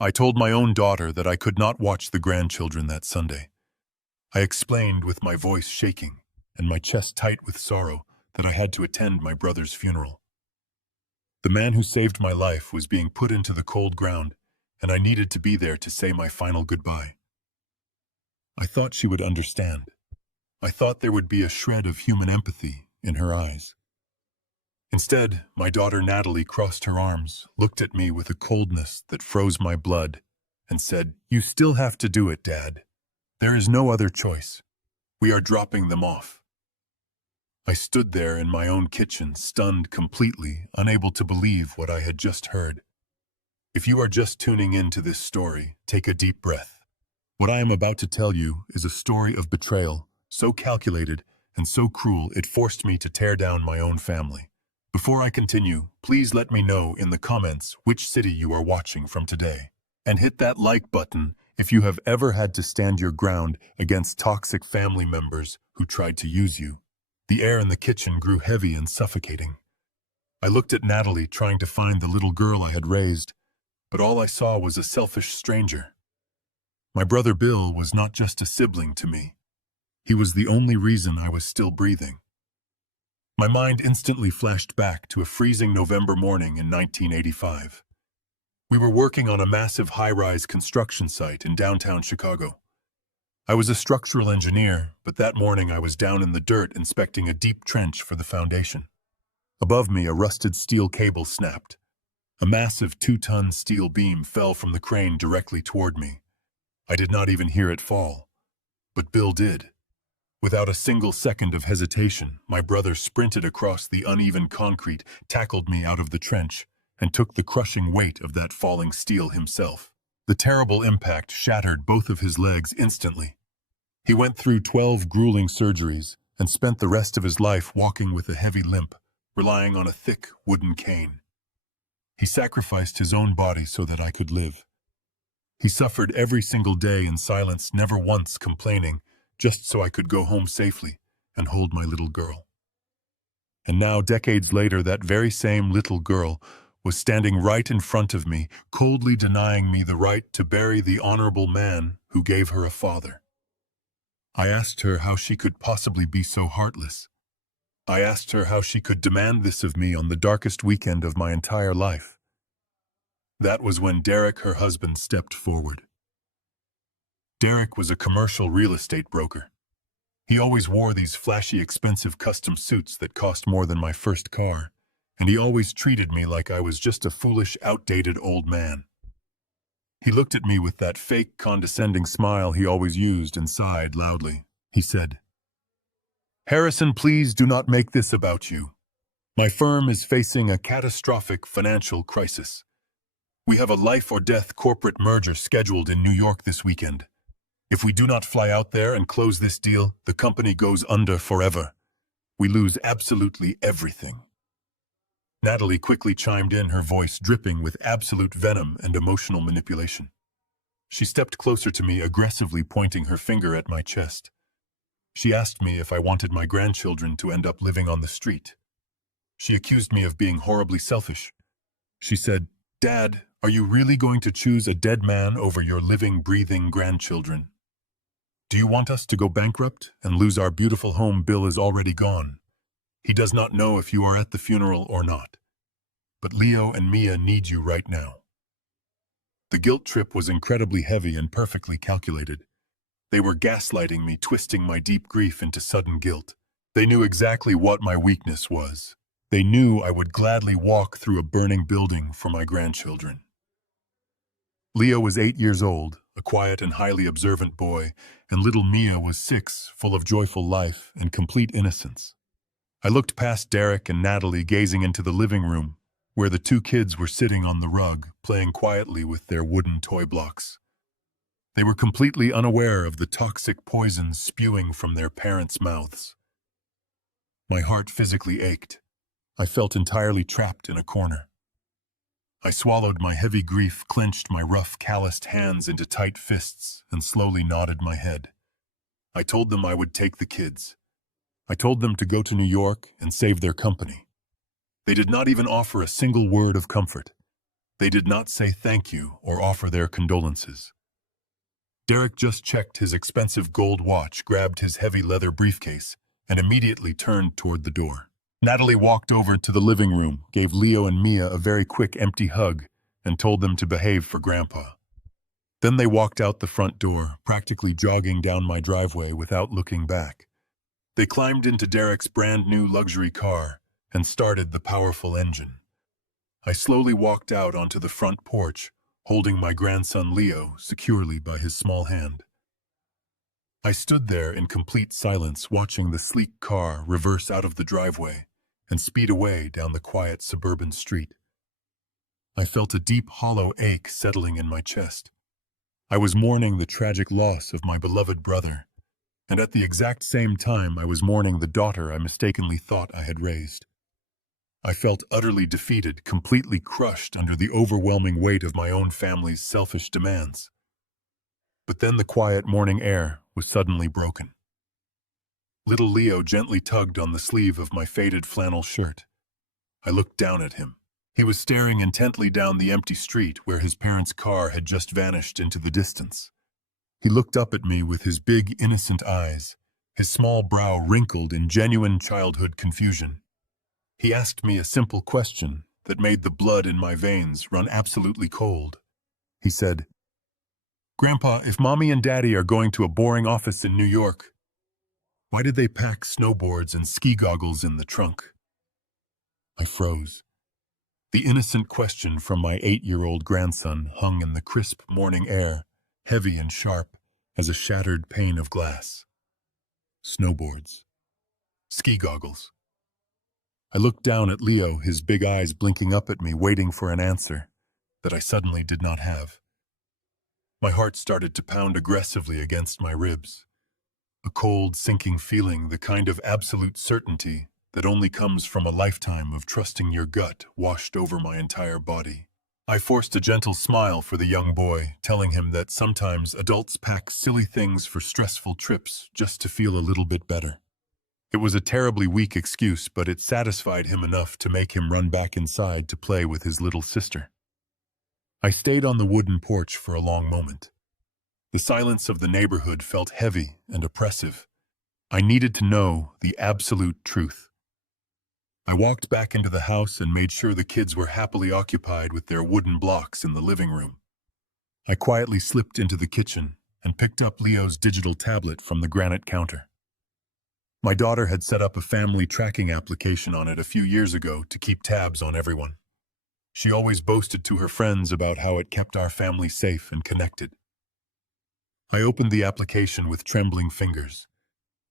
I told my own daughter that I could not watch the grandchildren that Sunday. I explained with my voice shaking and my chest tight with sorrow that I had to attend my brother's funeral. The man who saved my life was being put into the cold ground, and I needed to be there to say my final goodbye. I thought she would understand. I thought there would be a shred of human empathy in her eyes. Instead, my daughter Natalie crossed her arms, looked at me with a coldness that froze my blood, and said, "You still have to do it, Dad. There is no other choice. We are dropping them off." I stood there in my own kitchen, stunned completely, unable to believe what I had just heard. If you are just tuning into this story, take a deep breath. What I am about to tell you is a story of betrayal, so calculated and so cruel it forced me to tear down my own family. Before I continue, please let me know in the comments which city you are watching from today. And hit that like button if you have ever had to stand your ground against toxic family members who tried to use you. The air in the kitchen grew heavy and suffocating. I looked at Natalie, trying to find the little girl I had raised, but all I saw was a selfish stranger. My brother Bill was not just a sibling to me. He was the only reason I was still breathing. My mind instantly flashed back to a freezing November morning in 1985. We were working on a massive high-rise construction site in downtown Chicago. I was a structural engineer, but that morning I was down in the dirt inspecting a deep trench for the foundation. Above me, a rusted steel cable snapped. A massive 2-ton steel beam fell from the crane directly toward me. I did not even hear it fall, but Bill did. Without a single second of hesitation, my brother sprinted across the uneven concrete, tackled me out of the trench, and took the crushing weight of that falling steel himself. The terrible impact shattered both of his legs instantly. He went through 12 grueling surgeries and spent the rest of his life walking with a heavy limp, relying on a thick wooden cane. He sacrificed his own body so that I could live. He suffered every single day in silence, never once complaining, just so I could go home safely and hold my little girl. And now, decades later, that very same little girl was standing right in front of me, coldly denying me the right to bury the honorable man who gave her a father. I asked her how she could possibly be so heartless. I asked her how she could demand this of me on the darkest weekend of my entire life. That was when Derek, her husband, stepped forward. Derek was a commercial real estate broker. He always wore these flashy, expensive custom suits that cost more than my first car, and he always treated me like I was just a foolish, outdated old man. He looked at me with that fake, condescending smile he always used and sighed loudly. He said, "Harrison, please do not make this about you. My firm is facing a catastrophic financial crisis. We have a life-or-death corporate merger scheduled in New York this weekend. If we do not fly out there and close this deal, the company goes under forever. We lose absolutely everything." Natalie quickly chimed in, her voice dripping with absolute venom and emotional manipulation. She stepped closer to me, aggressively pointing her finger at my chest. She asked me if I wanted my grandchildren to end up living on the street. She accused me of being horribly selfish. She said, "Dad, are you really going to choose a dead man over your living, breathing grandchildren? Do you want us to go bankrupt and lose our beautiful home? Bill is already gone. He does not know if you are at the funeral or not. But Leo and Mia need you right now." The guilt trip was incredibly heavy and perfectly calculated. They were gaslighting me, twisting my deep grief into sudden guilt. They knew exactly what my weakness was. They knew I would gladly walk through a burning building for my grandchildren. Leo was 8 years old, a quiet and highly observant boy, and little Mia was 6, full of joyful life and complete innocence. I looked past Derek and Natalie, gazing into the living room, where the 2 kids were sitting on the rug, playing quietly with their wooden toy blocks. They were completely unaware of the toxic poison spewing from their parents' mouths. My heart physically ached. I felt entirely trapped in a corner. I swallowed my heavy grief, clenched my rough, calloused hands into tight fists, and slowly nodded my head. I told them I would take the kids. I told them to go to New York and save their company. They did not even offer a single word of comfort. They did not say thank you or offer their condolences. Derek just checked his expensive gold watch, grabbed his heavy leather briefcase, and immediately turned toward the door. Natalie walked over to the living room, gave Leo and Mia a very quick empty hug, and told them to behave for Grandpa. Then they walked out the front door, practically jogging down my driveway without looking back. They climbed into Derek's brand new luxury car and started the powerful engine. I slowly walked out onto the front porch, holding my grandson Leo securely by his small hand. I stood there in complete silence, watching the sleek car reverse out of the driveway and speed away down the quiet suburban street. I felt a deep, hollow ache settling in my chest. I was mourning the tragic loss of my beloved brother, and at the exact same time I was mourning the daughter I mistakenly thought I had raised. I felt utterly defeated, completely crushed under the overwhelming weight of my own family's selfish demands. But then the quiet morning air was suddenly broken. Little Leo gently tugged on the sleeve of my faded flannel shirt. I looked down at him. He was staring intently down the empty street where his parents' car had just vanished into the distance. He looked up at me with his big, innocent eyes, his small brow wrinkled in genuine childhood confusion. He asked me a simple question that made the blood in my veins run absolutely cold. He said, "Grandpa, if Mommy and Daddy are going to a boring office in New York, why did they pack snowboards and ski goggles in the trunk?" I froze. The innocent question from my 8-year-old grandson hung in the crisp morning air, heavy and sharp as a shattered pane of glass. Snowboards. Ski goggles. I looked down at Leo, his big eyes blinking up at me, waiting for an answer that I suddenly did not have. My heart started to pound aggressively against my ribs. A cold, sinking feeling, the kind of absolute certainty that only comes from a lifetime of trusting your gut, washed over my entire body. I forced a gentle smile for the young boy, telling him that sometimes adults pack silly things for stressful trips just to feel a little bit better. It was a terribly weak excuse, but it satisfied him enough to make him run back inside to play with his little sister. I stayed on the wooden porch for a long moment. The silence of the neighborhood felt heavy and oppressive. I needed to know the absolute truth. I walked back into the house and made sure the kids were happily occupied with their wooden blocks in the living room. I quietly slipped into the kitchen and picked up Leo's digital tablet from the granite counter. My daughter had set up a family tracking application on it a few years ago to keep tabs on everyone. She always boasted to her friends about how it kept our family safe and connected. I opened the application with trembling fingers.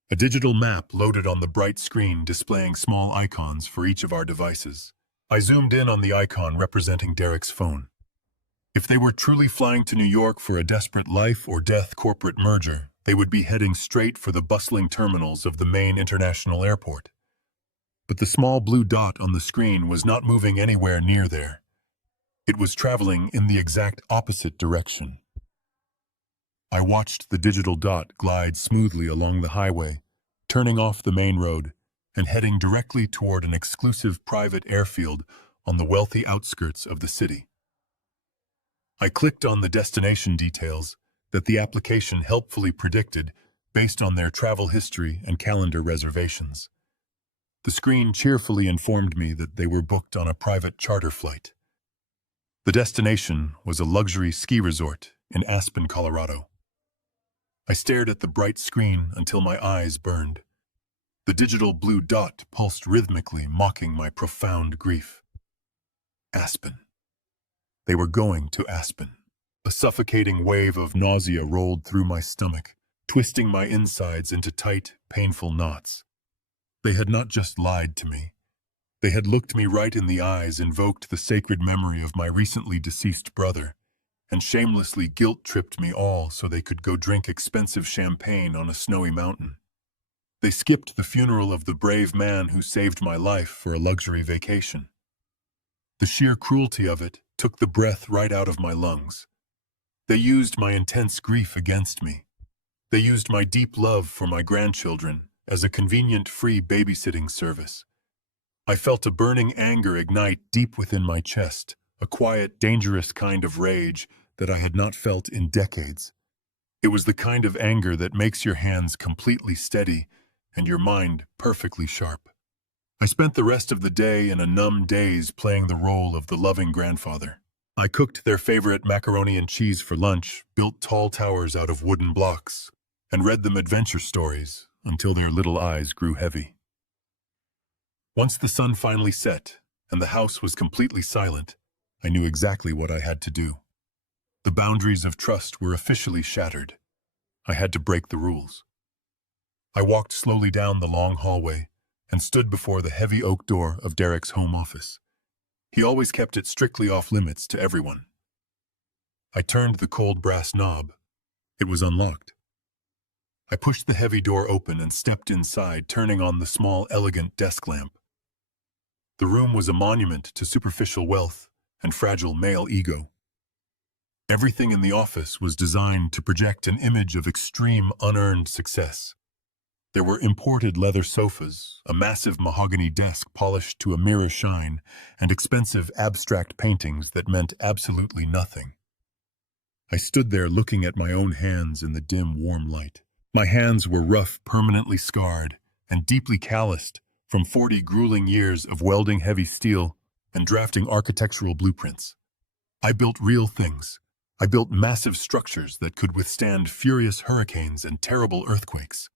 A digital map loaded on the bright screen displaying small icons for each of our devices. I zoomed in on the icon representing Derek's phone. If they were truly flying to New York for a desperate life or death corporate merger, they would be heading straight for the bustling terminals of the main international airport. But the small blue dot on the screen was not moving anywhere near there. It was traveling in the exact opposite direction. I watched the digital dot glide smoothly along the highway, turning off the main road and heading directly toward an exclusive private airfield on the wealthy outskirts of the city. I clicked on the destination details that the application helpfully predicted based on their travel history and calendar reservations. The screen cheerfully informed me that they were booked on a private charter flight. The destination was a luxury ski resort in Aspen, Colorado. I stared at the bright screen until my eyes burned. The digital blue dot pulsed rhythmically, mocking my profound grief. Aspen. They were going to Aspen. A suffocating wave of nausea rolled through my stomach, twisting my insides into tight, painful knots. They had not just lied to me. They had looked me right in the eyes, invoked the sacred memory of my recently deceased brother, and shamelessly guilt-tripped me all so they could go drink expensive champagne on a snowy mountain. They skipped the funeral of the brave man who saved my life for a luxury vacation. The sheer cruelty of it took the breath right out of my lungs. They used my intense grief against me. They used my deep love for my grandchildren as a convenient free babysitting service. I felt a burning anger ignite deep within my chest, a quiet, dangerous kind of rage that I had not felt in decades. It was the kind of anger that makes your hands completely steady and your mind perfectly sharp. I spent the rest of the day in a numb daze playing the role of the loving grandfather. I cooked their favorite macaroni and cheese for lunch, built tall towers out of wooden blocks, and read them adventure stories until their little eyes grew heavy. Once the sun finally set and the house was completely silent, I knew exactly what I had to do. The boundaries of trust were officially shattered. I had to break the rules. I walked slowly down the long hallway and stood before the heavy oak door of Derek's home office. He always kept it strictly off limits to everyone. I turned the cold brass knob. It was unlocked. I pushed the heavy door open and stepped inside, turning on the small, elegant desk lamp. The room was a monument to superficial wealth and fragile male ego. Everything in the office was designed to project an image of extreme, unearned success. There were imported leather sofas, a massive mahogany desk polished to a mirror shine, and expensive abstract paintings that meant absolutely nothing. I stood there looking at my own hands in the dim, warm light. My hands were rough, permanently scarred, and deeply calloused from 40 grueling years of welding heavy steel and drafting architectural blueprints. I built real things. I built massive structures that could withstand furious hurricanes and terrible earthquakes.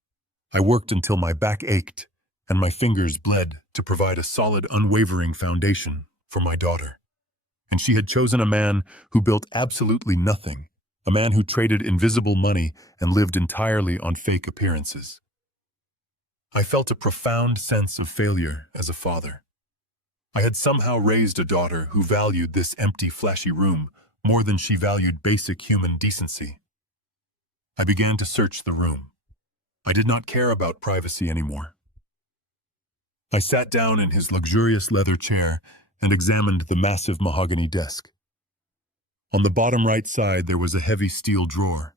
I worked until my back ached and my fingers bled to provide a solid, unwavering foundation for my daughter. And she had chosen a man who built absolutely nothing, a man who traded invisible money and lived entirely on fake appearances. I felt a profound sense of failure as a father. I had somehow raised a daughter who valued this empty, flashy room more than she valued basic human decency. I began to search the room. I did not care about privacy anymore. I sat down in his luxurious leather chair and examined the massive mahogany desk. On the bottom right side there was a heavy steel drawer.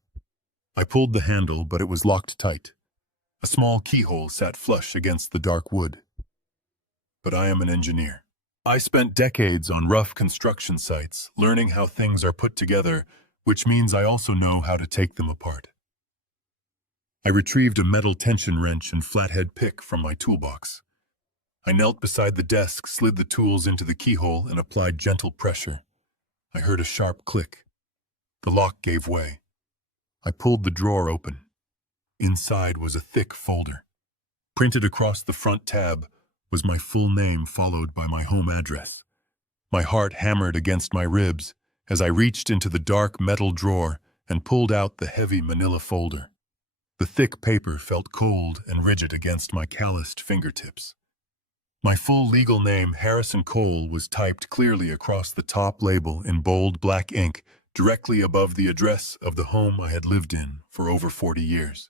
I pulled the handle, but it was locked tight. A small keyhole sat flush against the dark wood. But I am an engineer. I spent decades on rough construction sites, learning how things are put together, which means I also know how to take them apart. I retrieved a metal tension wrench and flathead pick from my toolbox. I knelt beside the desk, slid the tools into the keyhole, and applied gentle pressure. I heard a sharp click. The lock gave way. I pulled the drawer open. Inside was a thick folder. Printed across the front tab was my full name followed by my home address. My heart hammered against my ribs as I reached into the dark metal drawer and pulled out the heavy manila folder. The thick paper felt cold and rigid against my calloused fingertips. My full legal name, Harrison Cole, was typed clearly across the top label in bold black ink, directly above the address of the home I had lived in for over 40 years.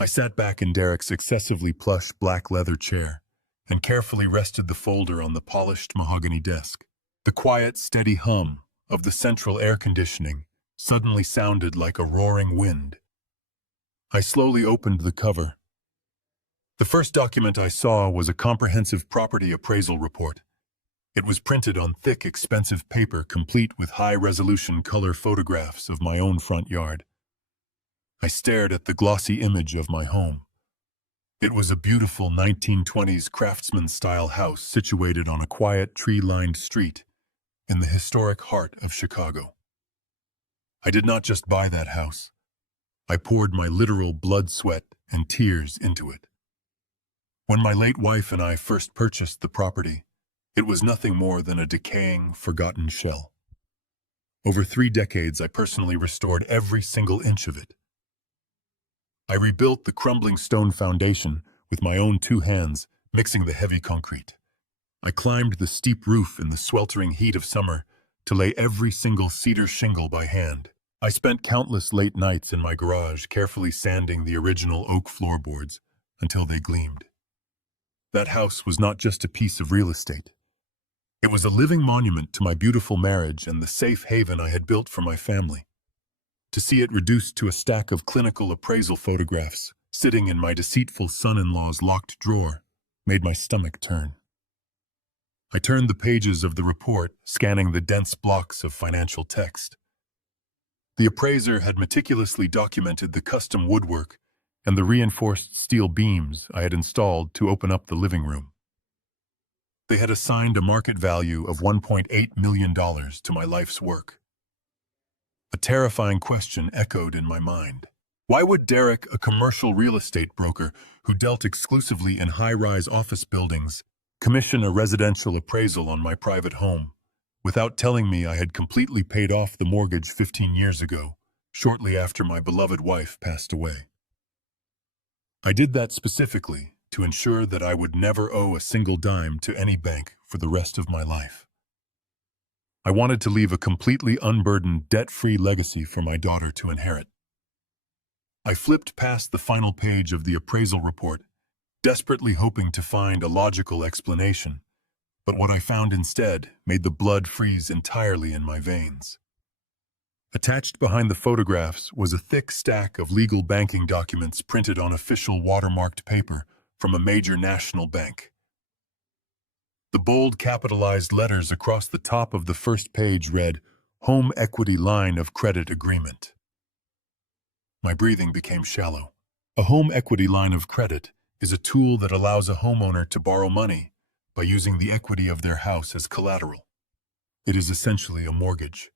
I sat back in Derek's excessively plush black leather chair and carefully rested the folder on the polished mahogany desk. The quiet, steady hum of the central air conditioning suddenly sounded like a roaring wind. I slowly opened the cover. The first document I saw was a comprehensive property appraisal report. It was printed on thick, expensive paper, complete with high-resolution color photographs of my own front yard. I stared at the glossy image of my home. It was a beautiful 1920s craftsman-style house situated on a quiet, tree-lined street in the historic heart of Chicago. I did not just buy that house. I poured my literal blood, sweat, and tears into it. When my late wife and I first purchased the property, it was nothing more than a decaying, forgotten shell. Over 3 decades, I personally restored every single inch of it. I rebuilt the crumbling stone foundation with my own 2 hands, mixing the heavy concrete. I climbed the steep roof in the sweltering heat of summer to lay every single cedar shingle by hand. I spent countless late nights in my garage carefully sanding the original oak floorboards until they gleamed. That house was not just a piece of real estate. It was a living monument to my beautiful marriage and the safe haven I had built for my family. To see it reduced to a stack of clinical appraisal photographs sitting in my deceitful son-in-law's locked drawer made my stomach turn. I turned the pages of the report, scanning the dense blocks of financial text. The appraiser had meticulously documented the custom woodwork and the reinforced steel beams I had installed to open up the living room. They had assigned a market value of $1.8 million to my life's work. A terrifying question echoed in my mind. Why would Derek, a commercial real estate broker who dealt exclusively in high-rise office buildings, commission a residential appraisal on my private home, without telling me I had completely paid off the mortgage 15 years ago, shortly after my beloved wife passed away? I did that specifically to ensure that I would never owe a single dime to any bank for the rest of my life. I wanted to leave a completely unburdened, debt-free legacy for my daughter to inherit. I flipped past the final page of the appraisal report, desperately hoping to find a logical explanation, but what I found instead made the blood freeze entirely in my veins. Attached behind the photographs was a thick stack of legal banking documents printed on official watermarked paper from a major national bank. The bold capitalized letters across the top of the first page read, "Home Equity Line of Credit Agreement." My breathing became shallow. A home equity line of credit is a tool that allows a homeowner to borrow money by using the equity of their house as collateral. It is essentially a mortgage.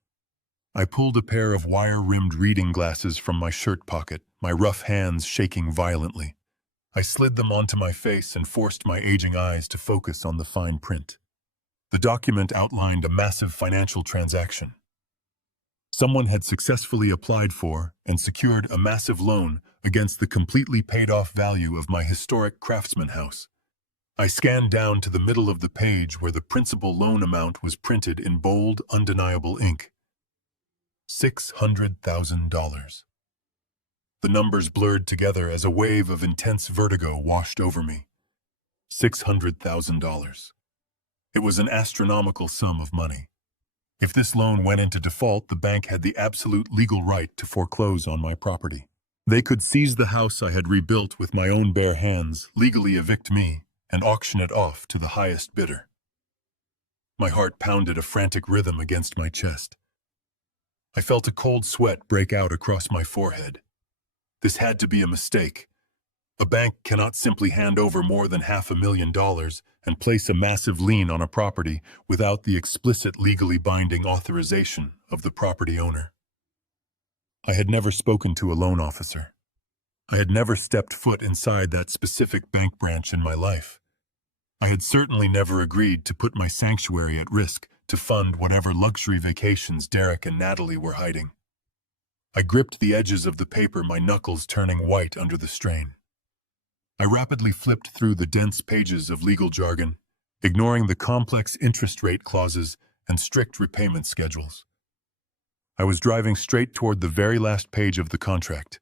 I pulled a pair of wire-rimmed reading glasses from my shirt pocket, my rough hands shaking violently. I slid them onto my face and forced my aging eyes to focus on the fine print. The document outlined a massive financial transaction. Someone had successfully applied for and secured a massive loan against the completely paid-off value of my historic Craftsman house. I scanned down to the middle of the page where the principal loan amount was printed in bold, undeniable ink. $600,000. The numbers blurred together as a wave of intense vertigo washed over me. $600,000. It was an astronomical sum of money. If this loan went into default, the bank had the absolute legal right to foreclose on my property. They could seize the house I had rebuilt with my own bare hands, legally evict me, and auction it off to the highest bidder. My heart pounded a frantic rhythm against my chest. I felt a cold sweat break out across my forehead. This had to be a mistake. A bank cannot simply hand over more than $500,000 and place a massive lien on a property without the explicit legally binding authorization of the property owner. I had never spoken to a loan officer. I had never stepped foot inside that specific bank branch in my life. I had certainly never agreed to put my sanctuary at risk to fund whatever luxury vacations Derek and Natalie were hiding. I gripped the edges of the paper, my knuckles turning white under the strain. I rapidly flipped through the dense pages of legal jargon, ignoring the complex interest rate clauses and strict repayment schedules. I was driving straight toward the very last page of the contract,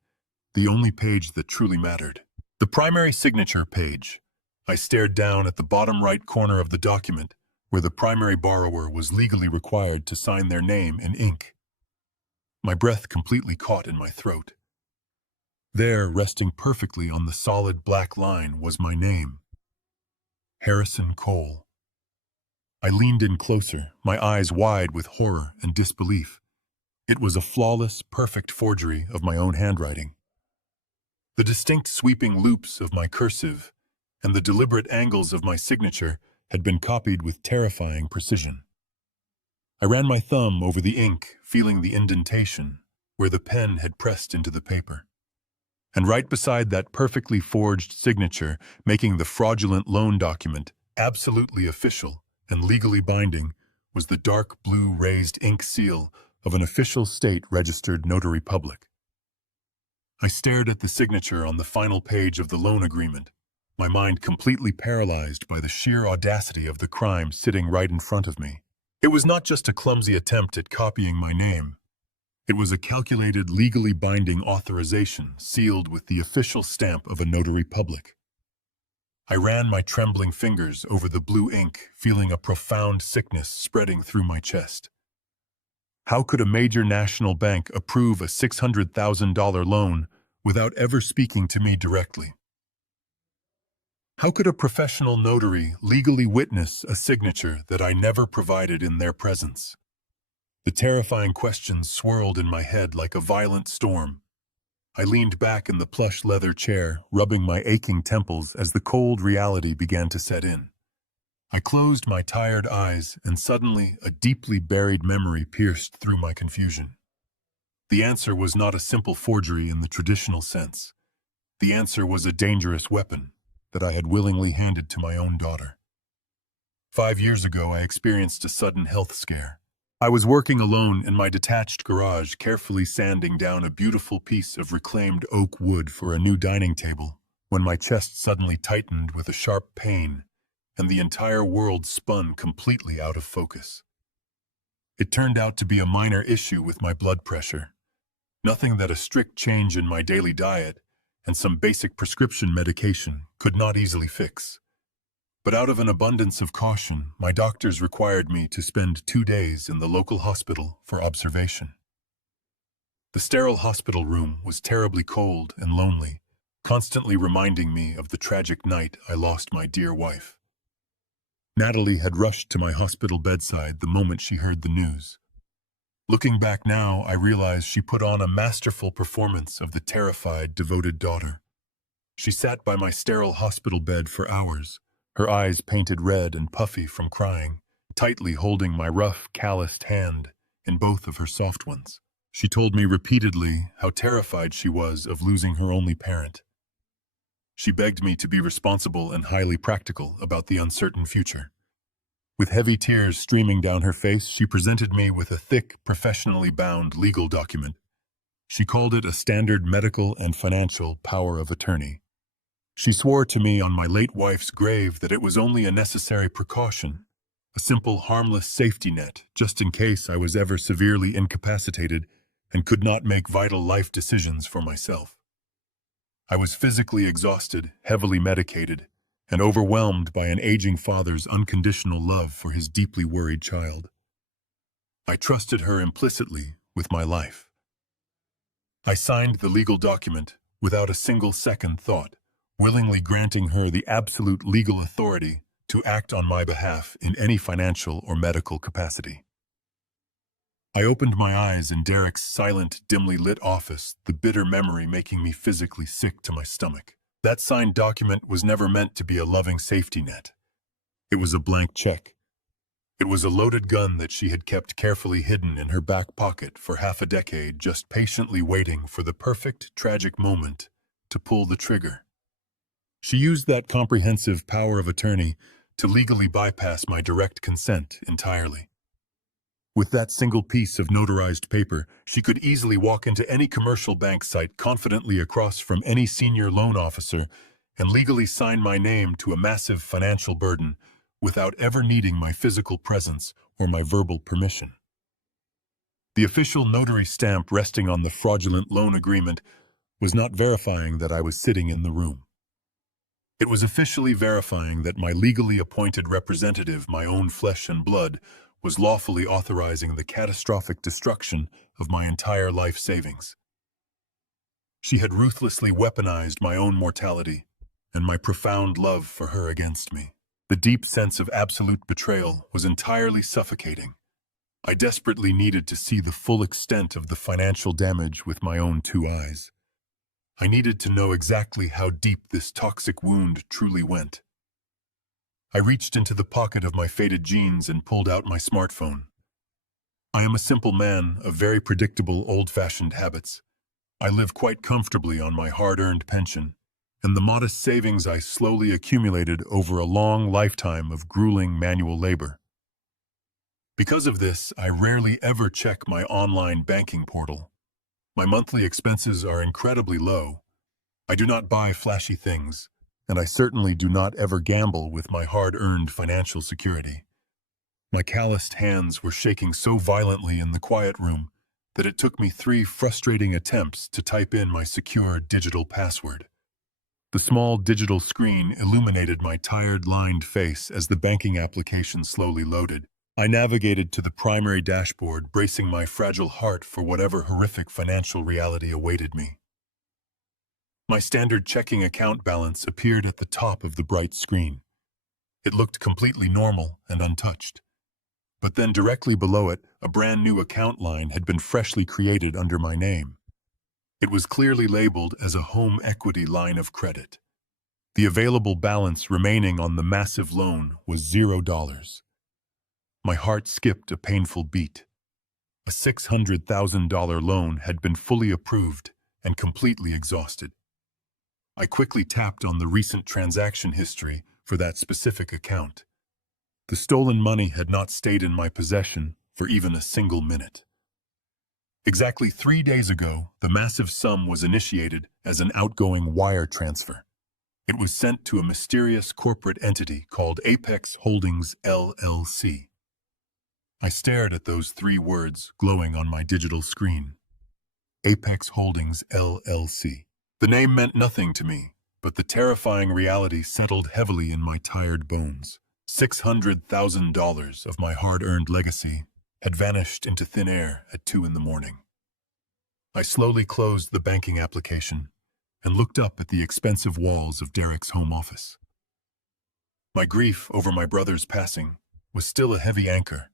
the only page that truly mattered. The primary signature page. I stared down at the bottom right corner of the document, where the primary borrower was legally required to sign their name in ink. My breath completely caught in my throat. There, resting perfectly on the solid black line, was my name. Harrison Cole. I leaned in closer, my eyes wide with horror and disbelief. It was a flawless, perfect forgery of my own handwriting. The distinct sweeping loops of my cursive and the deliberate angles of my signature had been copied with terrifying precision. I ran my thumb over the ink, feeling the indentation where the pen had pressed into the paper. And right beside that perfectly forged signature, making the fraudulent loan document absolutely official and legally binding, was the dark blue raised ink seal of an official state-registered notary public. I stared at the signature on the final page of the loan agreement, my mind completely paralyzed by the sheer audacity of the crime sitting right in front of me. It was not just a clumsy attempt at copying my name. It was a calculated, legally binding authorization sealed with the official stamp of a notary public. I ran my trembling fingers over the blue ink, feeling a profound sickness spreading through my chest. How could a major national bank approve a $600,000 loan without ever speaking to me directly? How could a professional notary legally witness a signature that I never provided in their presence? The terrifying questions swirled in my head like a violent storm. I leaned back in the plush leather chair, rubbing my aching temples as the cold reality began to set in. I closed my tired eyes, and suddenly a deeply buried memory pierced through my confusion. The answer was not a simple forgery in the traditional sense. The answer was a dangerous weapon that I had willingly handed to my own daughter. 5 years ago, I experienced a sudden health scare. I was working alone in my detached garage, carefully sanding down a beautiful piece of reclaimed oak wood for a new dining table, when my chest suddenly tightened with a sharp pain, and the entire world spun completely out of focus. It turned out to be a minor issue with my blood pressure, nothing that a strict change in my daily diet and some basic prescription medication could not easily fix. But out of an abundance of caution, my doctors required me to spend 2 days in the local hospital for observation. The sterile hospital room was terribly cold and lonely, constantly reminding me of the tragic night I lost my dear wife. Natalie had rushed to my hospital bedside the moment she heard the news. Looking back now, I realize she put on a masterful performance of the terrified, devoted daughter. She sat by my sterile hospital bed for hours, her eyes painted red and puffy from crying, tightly holding my rough, calloused hand in both of her soft ones. She told me repeatedly how terrified she was of losing her only parent. She begged me to be responsible and highly practical about the uncertain future. With heavy tears streaming down her face, she presented me with a thick, professionally bound legal document. She called it a standard medical and financial power of attorney. She swore to me on my late wife's grave that it was only a necessary precaution, a simple, harmless safety net, just in case I was ever severely incapacitated and could not make vital life decisions for myself. I was physically exhausted, heavily medicated, and overwhelmed by an aging father's unconditional love for his deeply worried child. I trusted her implicitly with my life. I signed the legal document without a single second thought, willingly granting her the absolute legal authority to act on my behalf in any financial or medical capacity. I opened my eyes in Derek's silent, dimly lit office, the bitter memory making me physically sick to my stomach. That signed document was never meant to be a loving safety net. It was a blank check. It was a loaded gun that she had kept carefully hidden in her back pocket for half a decade, just patiently waiting for the perfect, tragic moment to pull the trigger. She used that comprehensive power of attorney to legally bypass my direct consent entirely. With that single piece of notarized paper, she could easily walk into any commercial bank site confidently across from any senior loan officer and legally sign my name to a massive financial burden without ever needing my physical presence or my verbal permission. The official notary stamp resting on the fraudulent loan agreement was not verifying that I was sitting in the room. It was officially verifying that my legally appointed representative, my own flesh and blood, was lawfully authorizing the catastrophic destruction of my entire life savings. She had ruthlessly weaponized my own mortality and my profound love for her against me. The deep sense of absolute betrayal was entirely suffocating. I desperately needed to see the full extent of the financial damage with my own 2 eyes. I needed to know exactly how deep this toxic wound truly went. I reached into the pocket of my faded jeans and pulled out my smartphone. I am a simple man of very predictable, old-fashioned habits. I live quite comfortably on my hard-earned pension and the modest savings I slowly accumulated over a long lifetime of grueling manual labor. Because of this, I rarely ever check my online banking portal. My monthly expenses are incredibly low. I do not buy flashy things, and I certainly do not ever gamble with my hard-earned financial security. My calloused hands were shaking so violently in the quiet room that it took me 3 frustrating attempts to type in my secure digital password. The small digital screen illuminated my tired, lined face as the banking application slowly loaded. I navigated to the primary dashboard, bracing my fragile heart for whatever horrific financial reality awaited me. My standard checking account balance appeared at the top of the bright screen. It looked completely normal and untouched. But then directly below it, a brand new account line had been freshly created under my name. It was clearly labeled as a home equity line of credit. The available balance remaining on the massive loan was $0. My heart skipped a painful beat. A $600,000 loan had been fully approved and completely exhausted. I quickly tapped on the recent transaction history for that specific account. The stolen money had not stayed in my possession for even a single minute. Exactly 3 days ago, the massive sum was initiated as an outgoing wire transfer. It was sent to a mysterious corporate entity called Apex Holdings LLC. I stared at those 3 words glowing on my digital screen. Apex Holdings LLC. The name meant nothing to me, but the terrifying reality settled heavily in my tired bones. $600,000 of my hard-earned legacy had vanished into thin air at 2 in the morning. I slowly closed the banking application and looked up at the expensive walls of Derek's home office. My grief over my brother's passing was still a heavy anchor,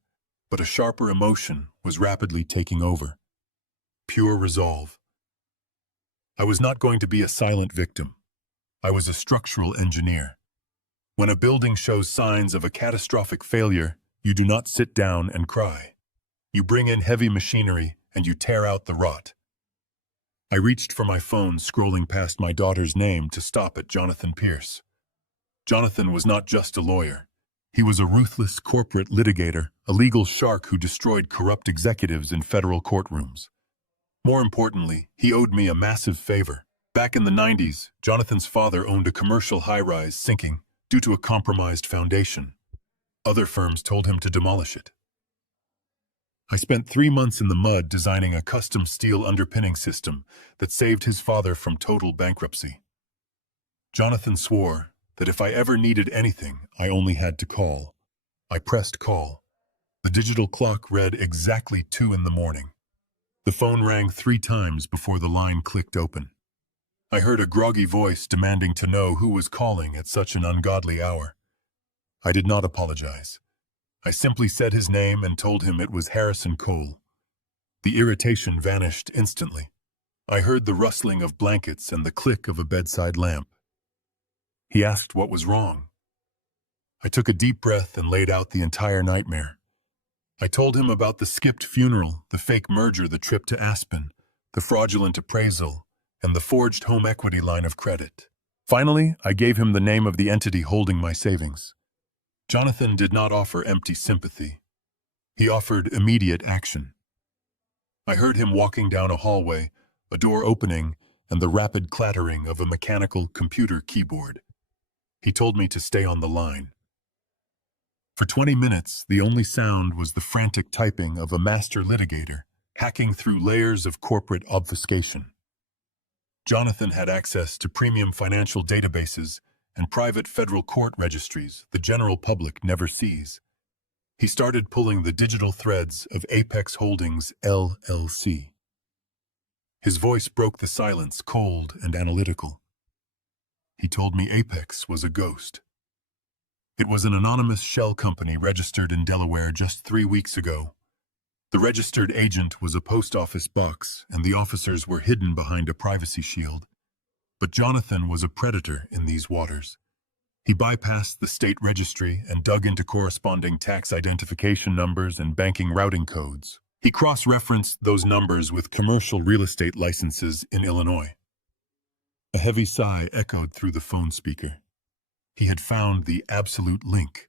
but a sharper emotion was rapidly taking over. Pure resolve. I was not going to be a silent victim. I was a structural engineer. When a building shows signs of a catastrophic failure, you do not sit down and cry. You bring in heavy machinery and you tear out the rot. I reached for my phone, scrolling past my daughter's name to stop at Jonathan Pierce. Jonathan was not just a lawyer. He was a ruthless corporate litigator, a legal shark who destroyed corrupt executives in federal courtrooms. More importantly, he owed me a massive favor. Back in the 90s, Jonathan's father owned a commercial high-rise sinking due to a compromised foundation. Other firms told him to demolish it. I spent 3 months in the mud designing a custom steel underpinning system that saved his father from total bankruptcy. Jonathan swore that if I ever needed anything, I only had to call. I pressed call. The digital clock read exactly 2 in the morning. The phone rang 3 times before the line clicked open. I heard a groggy voice demanding to know who was calling at such an ungodly hour. I did not apologize. I simply said his name and told him it was Harrison Cole. The irritation vanished instantly. I heard the rustling of blankets and the click of a bedside lamp. He asked what was wrong. I took a deep breath and laid out the entire nightmare. I told him about the skipped funeral, the fake merger, the trip to Aspen, the fraudulent appraisal, and the forged home equity line of credit. Finally, I gave him the name of the entity holding my savings. Jonathan did not offer empty sympathy. He offered immediate action. I heard him walking down a hallway, a door opening, and the rapid clattering of a mechanical computer keyboard. He told me to stay on the line. For 20 minutes, the only sound was the frantic typing of a master litigator, hacking through layers of corporate obfuscation. Jonathan had access to premium financial databases and private federal court registries the general public never sees. He started pulling the digital threads of Apex Holdings LLC. His voice broke the silence, cold and analytical. He told me Apex was a ghost. It was an anonymous shell company registered in Delaware just 3 weeks ago. The registered agent was a post office box, and the officers were hidden behind a privacy shield. But Jonathan was a predator in these waters. He bypassed the state registry and dug into corresponding tax identification numbers and banking routing codes. He cross-referenced those numbers with commercial real estate licenses in Illinois. A heavy sigh echoed through the phone speaker. He had found the absolute link.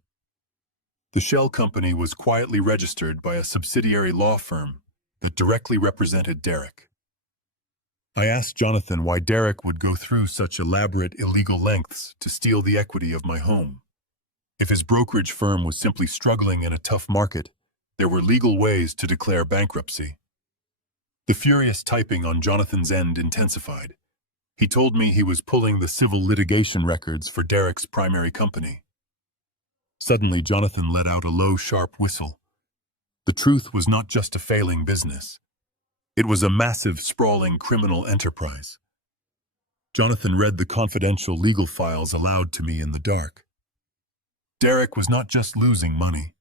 The shell company was quietly registered by a subsidiary law firm that directly represented Derek. I asked Jonathan why Derek would go through such elaborate illegal lengths to steal the equity of my home. If his brokerage firm was simply struggling in a tough market, there were legal ways to declare bankruptcy. The furious typing on Jonathan's end intensified. He told me he was pulling the civil litigation records for Derek's primary company. Suddenly, Jonathan let out a low, sharp whistle. The truth was not just a failing business. It was a massive, sprawling criminal enterprise. Jonathan read the confidential legal files aloud to me in the dark. Derek was not just losing money.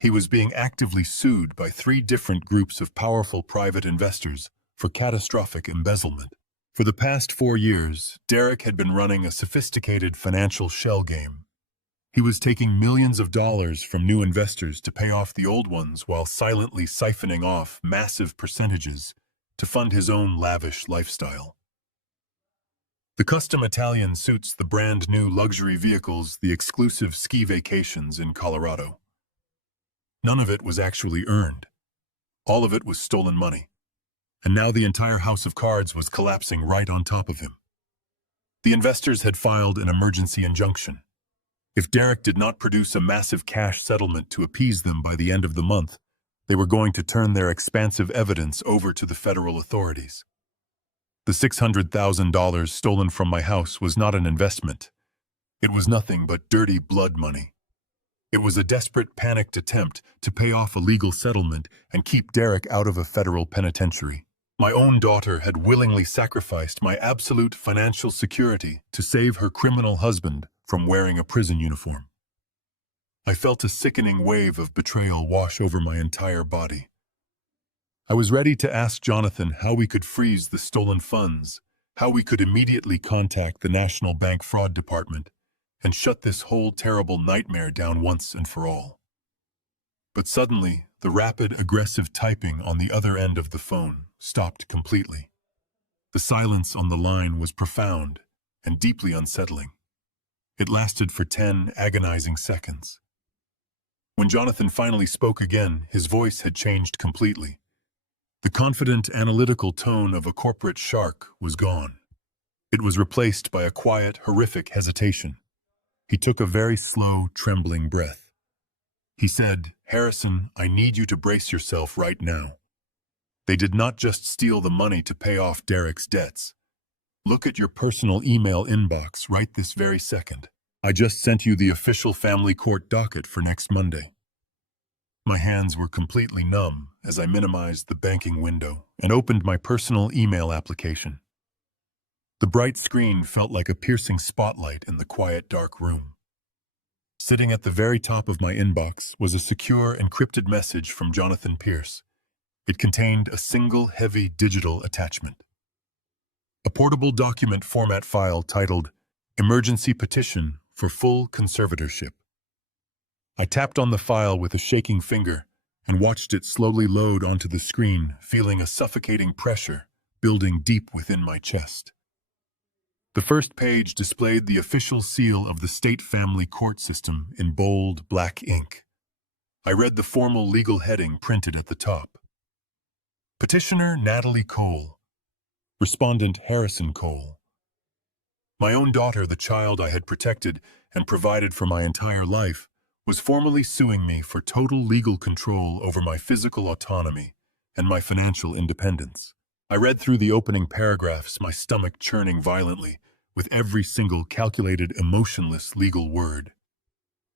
He was being actively sued by 3 different groups of powerful private investors for catastrophic embezzlement. For the past 4 years, Derek had been running a sophisticated financial shell game. He was taking millions of dollars from new investors to pay off the old ones while silently siphoning off massive percentages to fund his own lavish lifestyle. The custom Italian suits, the brand new luxury vehicles, the exclusive ski vacations in Colorado. None of it was actually earned. All of it was stolen money. And now the entire house of cards was collapsing right on top of him. The investors had filed an emergency injunction. If Derek did not produce a massive cash settlement to appease them by the end of the month, they were going to turn their expansive evidence over to the federal authorities. The $600,000 stolen from my house was not an investment. It was nothing but dirty blood money. It was a desperate, panicked attempt to pay off a legal settlement and keep Derek out of a federal penitentiary. My own daughter had willingly sacrificed my absolute financial security to save her criminal husband from wearing a prison uniform. I felt a sickening wave of betrayal wash over my entire body. I was ready to ask Jonathan how we could freeze the stolen funds, how we could immediately contact the National Bank Fraud Department, and shut this whole terrible nightmare down once and for all. But suddenly, the rapid, aggressive typing on the other end of the phone stopped completely. The silence on the line was profound and deeply unsettling. It lasted for 10 agonizing seconds. When Jonathan finally spoke again, his voice had changed completely. The confident, analytical tone of a corporate shark was gone. It was replaced by a quiet, horrific hesitation. He took a very slow, trembling breath. He said, "Harrison, I need you to brace yourself right now. They did not just steal the money to pay off Derek's debts. Look at your personal email inbox right this very second. I just sent you the official family court docket for next Monday." My hands were completely numb as I minimized the banking window and opened my personal email application. The bright screen felt like a piercing spotlight in the quiet, dark room. Sitting at the very top of my inbox was a secure, encrypted message from Jonathan Pierce. It contained a single, heavy digital attachment. A portable document format file titled "Emergency Petition for Full Conservatorship." I tapped on the file with a shaking finger and watched it slowly load onto the screen, feeling a suffocating pressure building deep within my chest. The first page displayed the official seal of the state family court system in bold, black ink. I read the formal legal heading printed at the top. Petitioner Natalie Cole. Respondent Harrison Cole. My own daughter, the child I had protected and provided for my entire life, was formally suing me for total legal control over my physical autonomy and my financial independence. I read through the opening paragraphs, my stomach churning violently, with every single calculated, emotionless legal word.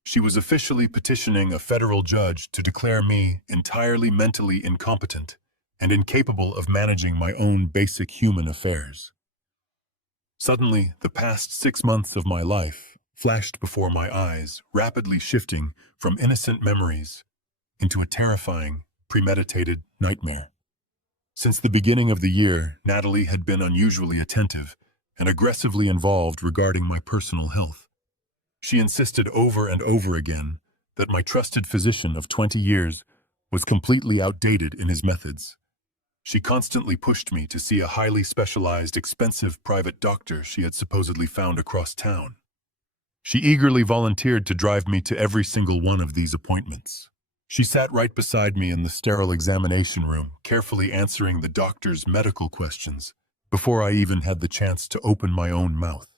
She was officially petitioning a federal judge to declare me entirely mentally incompetent and incapable of managing my own basic human affairs. Suddenly, the past 6 months of my life flashed before my eyes, rapidly shifting from innocent memories into a terrifying, premeditated nightmare. Since the beginning of the year, Natalie had been unusually attentive and aggressively involved regarding my personal health. She insisted over and over again that my trusted physician of 20 years was completely outdated in his methods. She constantly pushed me to see a highly specialized, expensive private doctor she had supposedly found across town. She eagerly volunteered to drive me to every single one of these appointments. She sat right beside me in the sterile examination room, carefully answering the doctor's medical questions before I even had the chance to open my own mouth.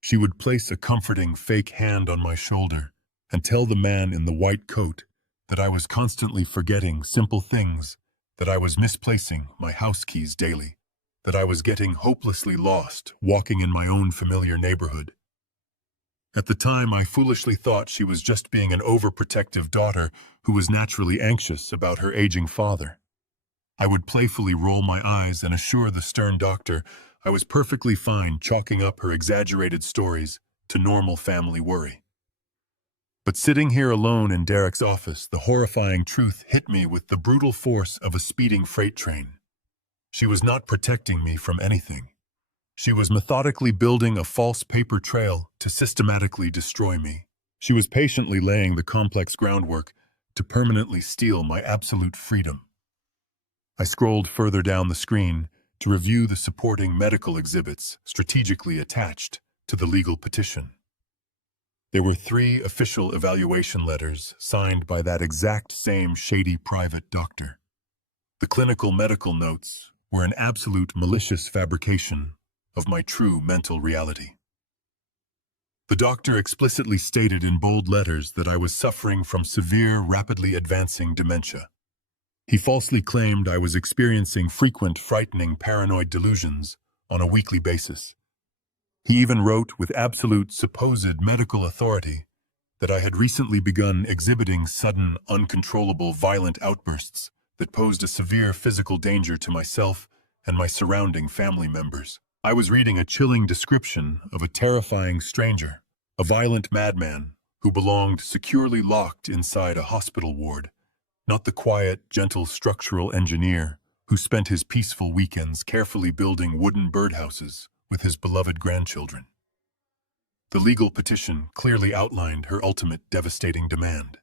She would place a comforting, fake hand on my shoulder and tell the man in the white coat that I was constantly forgetting simple things, that I was misplacing my house keys daily, that I was getting hopelessly lost walking in my own familiar neighborhood. At the time, I foolishly thought she was just being an overprotective daughter who was naturally anxious about her aging father. I would playfully roll my eyes and assure the stern doctor I was perfectly fine chalking up her exaggerated stories to normal family worry. But sitting here alone in Derek's office, the horrifying truth hit me with the brutal force of a speeding freight train. She was not protecting me from anything. She was methodically building a false paper trail to systematically destroy me. She was patiently laying the complex groundwork to permanently steal my absolute freedom. I scrolled further down the screen to review the supporting medical exhibits strategically attached to the legal petition. There were 3 official evaluation letters signed by that exact same shady private doctor. The clinical medical notes were an absolute malicious fabrication of my true mental reality. The doctor explicitly stated in bold letters that I was suffering from severe, rapidly advancing dementia. He falsely claimed I was experiencing frequent, frightening paranoid delusions on a weekly basis. He even wrote with absolute supposed medical authority that I had recently begun exhibiting sudden, uncontrollable, violent outbursts that posed a severe physical danger to myself and my surrounding family members. I was reading a chilling description of a terrifying stranger, a violent madman who belonged securely locked inside a hospital ward, not the quiet, gentle structural engineer who spent his peaceful weekends carefully building wooden birdhouses with his beloved grandchildren. The legal petition clearly outlined her ultimate devastating demand.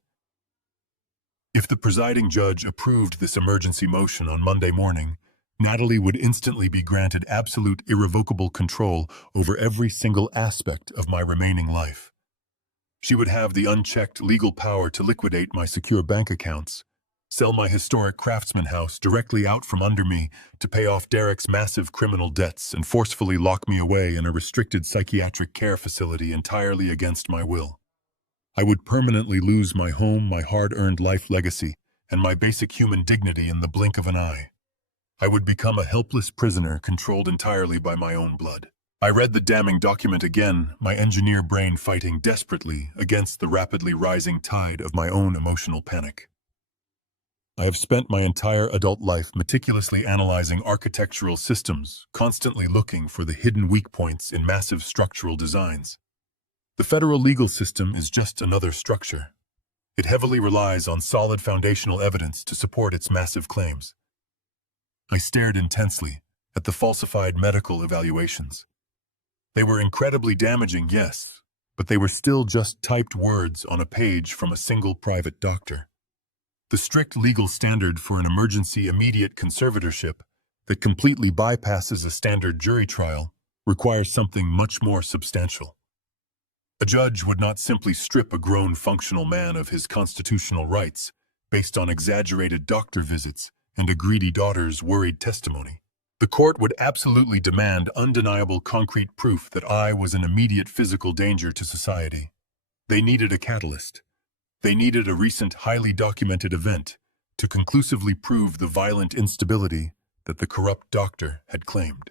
If the presiding judge approved this emergency motion on Monday morning, Natalie would instantly be granted absolute irrevocable control over every single aspect of my remaining life. She would have the unchecked legal power to liquidate my secure bank accounts, sell my historic craftsman house directly out from under me to pay off Derek's massive criminal debts, and forcefully lock me away in a restricted psychiatric care facility entirely against my will. I would permanently lose my home, my hard-earned life legacy, and my basic human dignity in the blink of an eye. I would become a helpless prisoner controlled entirely by my own blood. I read the damning document again, my engineer brain fighting desperately against the rapidly rising tide of my own emotional panic. I have spent my entire adult life meticulously analyzing architectural systems, constantly looking for the hidden weak points in massive structural designs. The federal legal system is just another structure. It heavily relies on solid foundational evidence to support its massive claims. I stared intensely at the falsified medical evaluations. They were incredibly damaging, yes, but they were still just typed words on a page from a single private doctor. The strict legal standard for an emergency immediate conservatorship that completely bypasses a standard jury trial requires something much more substantial. A judge would not simply strip a grown functional man of his constitutional rights based on exaggerated doctor visits and a greedy daughter's worried testimony. The court would absolutely demand undeniable concrete proof that I was an immediate physical danger to society. They needed a catalyst. They needed a recent, highly documented event to conclusively prove the violent instability that the corrupt doctor had claimed.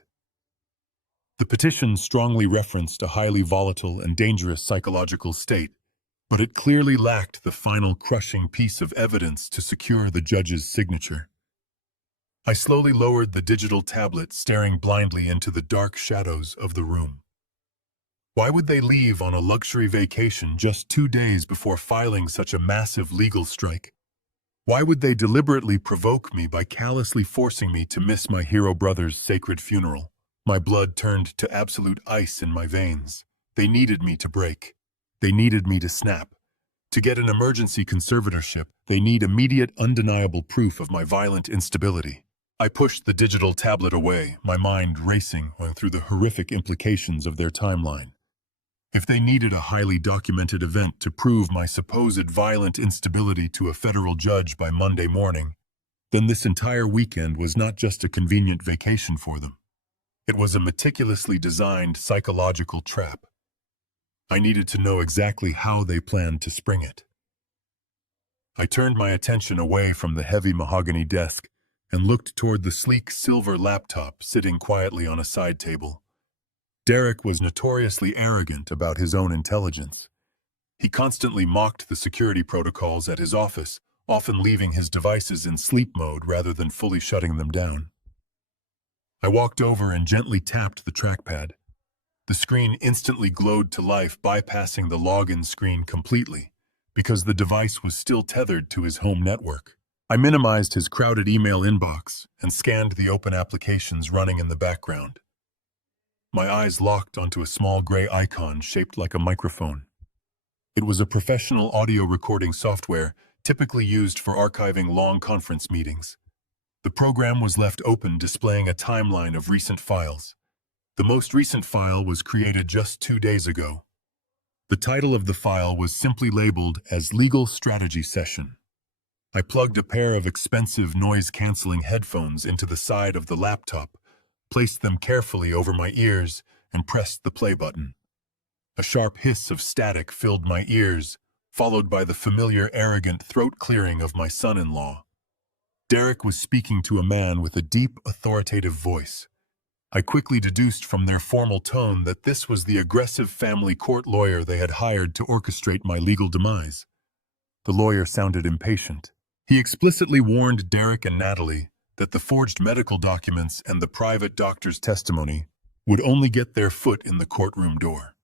The petition strongly referenced a highly volatile and dangerous psychological state, but it clearly lacked the final crushing piece of evidence to secure the judge's signature. I slowly lowered the digital tablet, staring blindly into the dark shadows of the room. Why would they leave on a luxury vacation just 2 days before filing such a massive legal strike? Why would they deliberately provoke me by callously forcing me to miss my hero brother's sacred funeral? My blood turned to absolute ice in my veins. They needed me to break. They needed me to snap. To get an emergency conservatorship, they need immediate, undeniable proof of my violent instability. I pushed the digital tablet away, my mind racing through the horrific implications of their timeline. If they needed a highly documented event to prove my supposed violent instability to a federal judge by Monday morning, then this entire weekend was not just a convenient vacation for them. It was a meticulously designed psychological trap. I needed to know exactly how they planned to spring it. I turned my attention away from the heavy mahogany desk and looked toward the sleek silver laptop sitting quietly on a side table. Derek was notoriously arrogant about his own intelligence. He constantly mocked the security protocols at his office, often leaving his devices in sleep mode rather than fully shutting them down. I walked over and gently tapped the trackpad. The screen instantly glowed to life, bypassing the login screen completely, because the device was still tethered to his home network. I minimized his crowded email inbox and scanned the open applications running in the background. My eyes locked onto a small gray icon shaped like a microphone. It was a professional audio recording software typically used for archiving long conference meetings. The program was left open, displaying a timeline of recent files. The most recent file was created just 2 days ago. The title of the file was simply labeled as Legal Strategy Session. I plugged a pair of expensive noise-canceling headphones into the side of the laptop, placed them carefully over my ears, and pressed the play button. A sharp hiss of static filled my ears, followed by the familiar arrogant throat clearing of my son-in-law. Derek was speaking to a man with a deep, authoritative voice. I quickly deduced from their formal tone that this was the aggressive family court lawyer they had hired to orchestrate my legal demise. The lawyer sounded impatient. He explicitly warned Derek and Natalie that the forged medical documents and the private doctor's testimony would only get their foot in the courtroom door.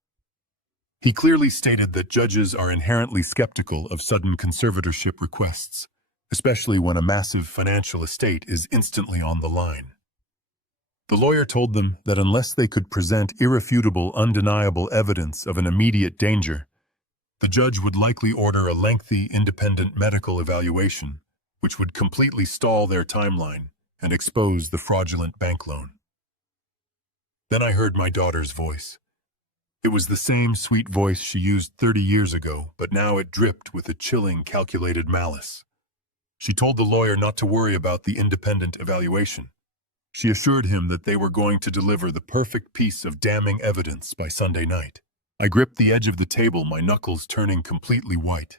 He clearly stated that judges are inherently skeptical of sudden conservatorship requests, especially when a massive financial estate is instantly on the line. The lawyer told them that unless they could present irrefutable, undeniable evidence of an immediate danger, the judge would likely order a lengthy, independent medical evaluation, which would completely stall their timeline and expose the fraudulent bank loan. Then I heard my daughter's voice. It was the same sweet voice she used 30 years ago, but now it dripped with a chilling, calculated malice. She told the lawyer not to worry about the independent evaluation. She assured him that they were going to deliver the perfect piece of damning evidence by Sunday night. I gripped the edge of the table, my knuckles turning completely white,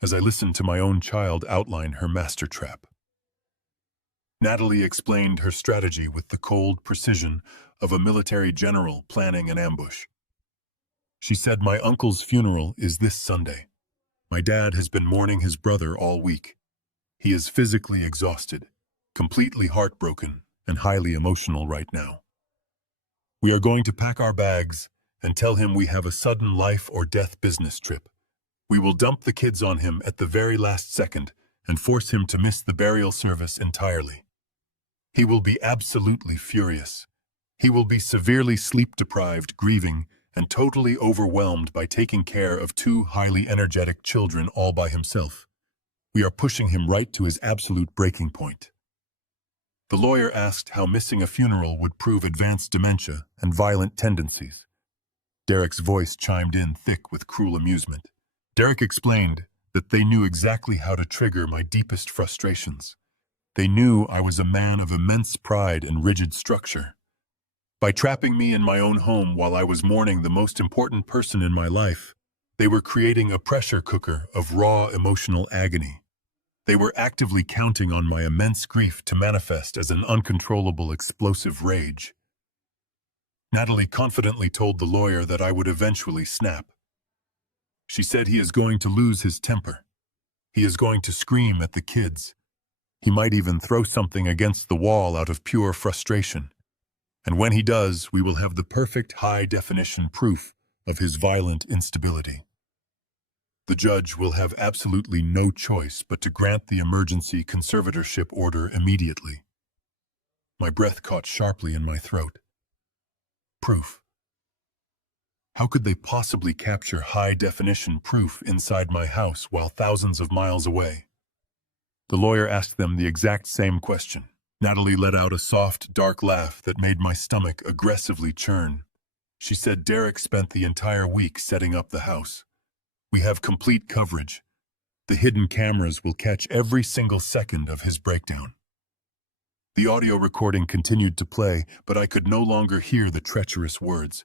as I listened to my own child outline her master trap. Natalie explained her strategy with the cold precision of a military general planning an ambush. She said, "My uncle's funeral is this Sunday. My dad has been mourning his brother all week. He is physically exhausted, completely heartbroken, and highly emotional right now. We are going to pack our bags and tell him we have a sudden life or death business trip. We will dump the kids on him at the very last second and force him to miss the burial service entirely. He will be absolutely furious. He will be severely sleep-deprived, grieving, and totally overwhelmed by taking care of 2 highly energetic children all by himself. We are pushing him right to his absolute breaking point." The lawyer asked how missing a funeral would prove advanced dementia and violent tendencies. Derek's voice chimed in thick with cruel amusement. Derek explained that they knew exactly how to trigger my deepest frustrations. They knew I was a man of immense pride and rigid structure. By trapping me in my own home while I was mourning the most important person in my life, they were creating a pressure cooker of raw emotional agony. They were actively counting on my immense grief to manifest as an uncontrollable, explosive rage. Natalie confidently told the lawyer that I would eventually snap. She said he is going to lose his temper. He is going to scream at the kids. He might even throw something against the wall out of pure frustration. And when he does, we will have the perfect high-definition proof of his violent instability. The judge will have absolutely no choice but to grant the emergency conservatorship order immediately. My breath caught sharply in my throat. Proof. How could they possibly capture high-definition proof inside my house while thousands of miles away? The lawyer asked them the exact same question. Natalie let out a soft, dark laugh that made my stomach aggressively churn. She said Derek spent the entire week setting up the house. We have complete coverage. The hidden cameras will catch every single second of his breakdown. The audio recording continued to play, but I could no longer hear the treacherous words.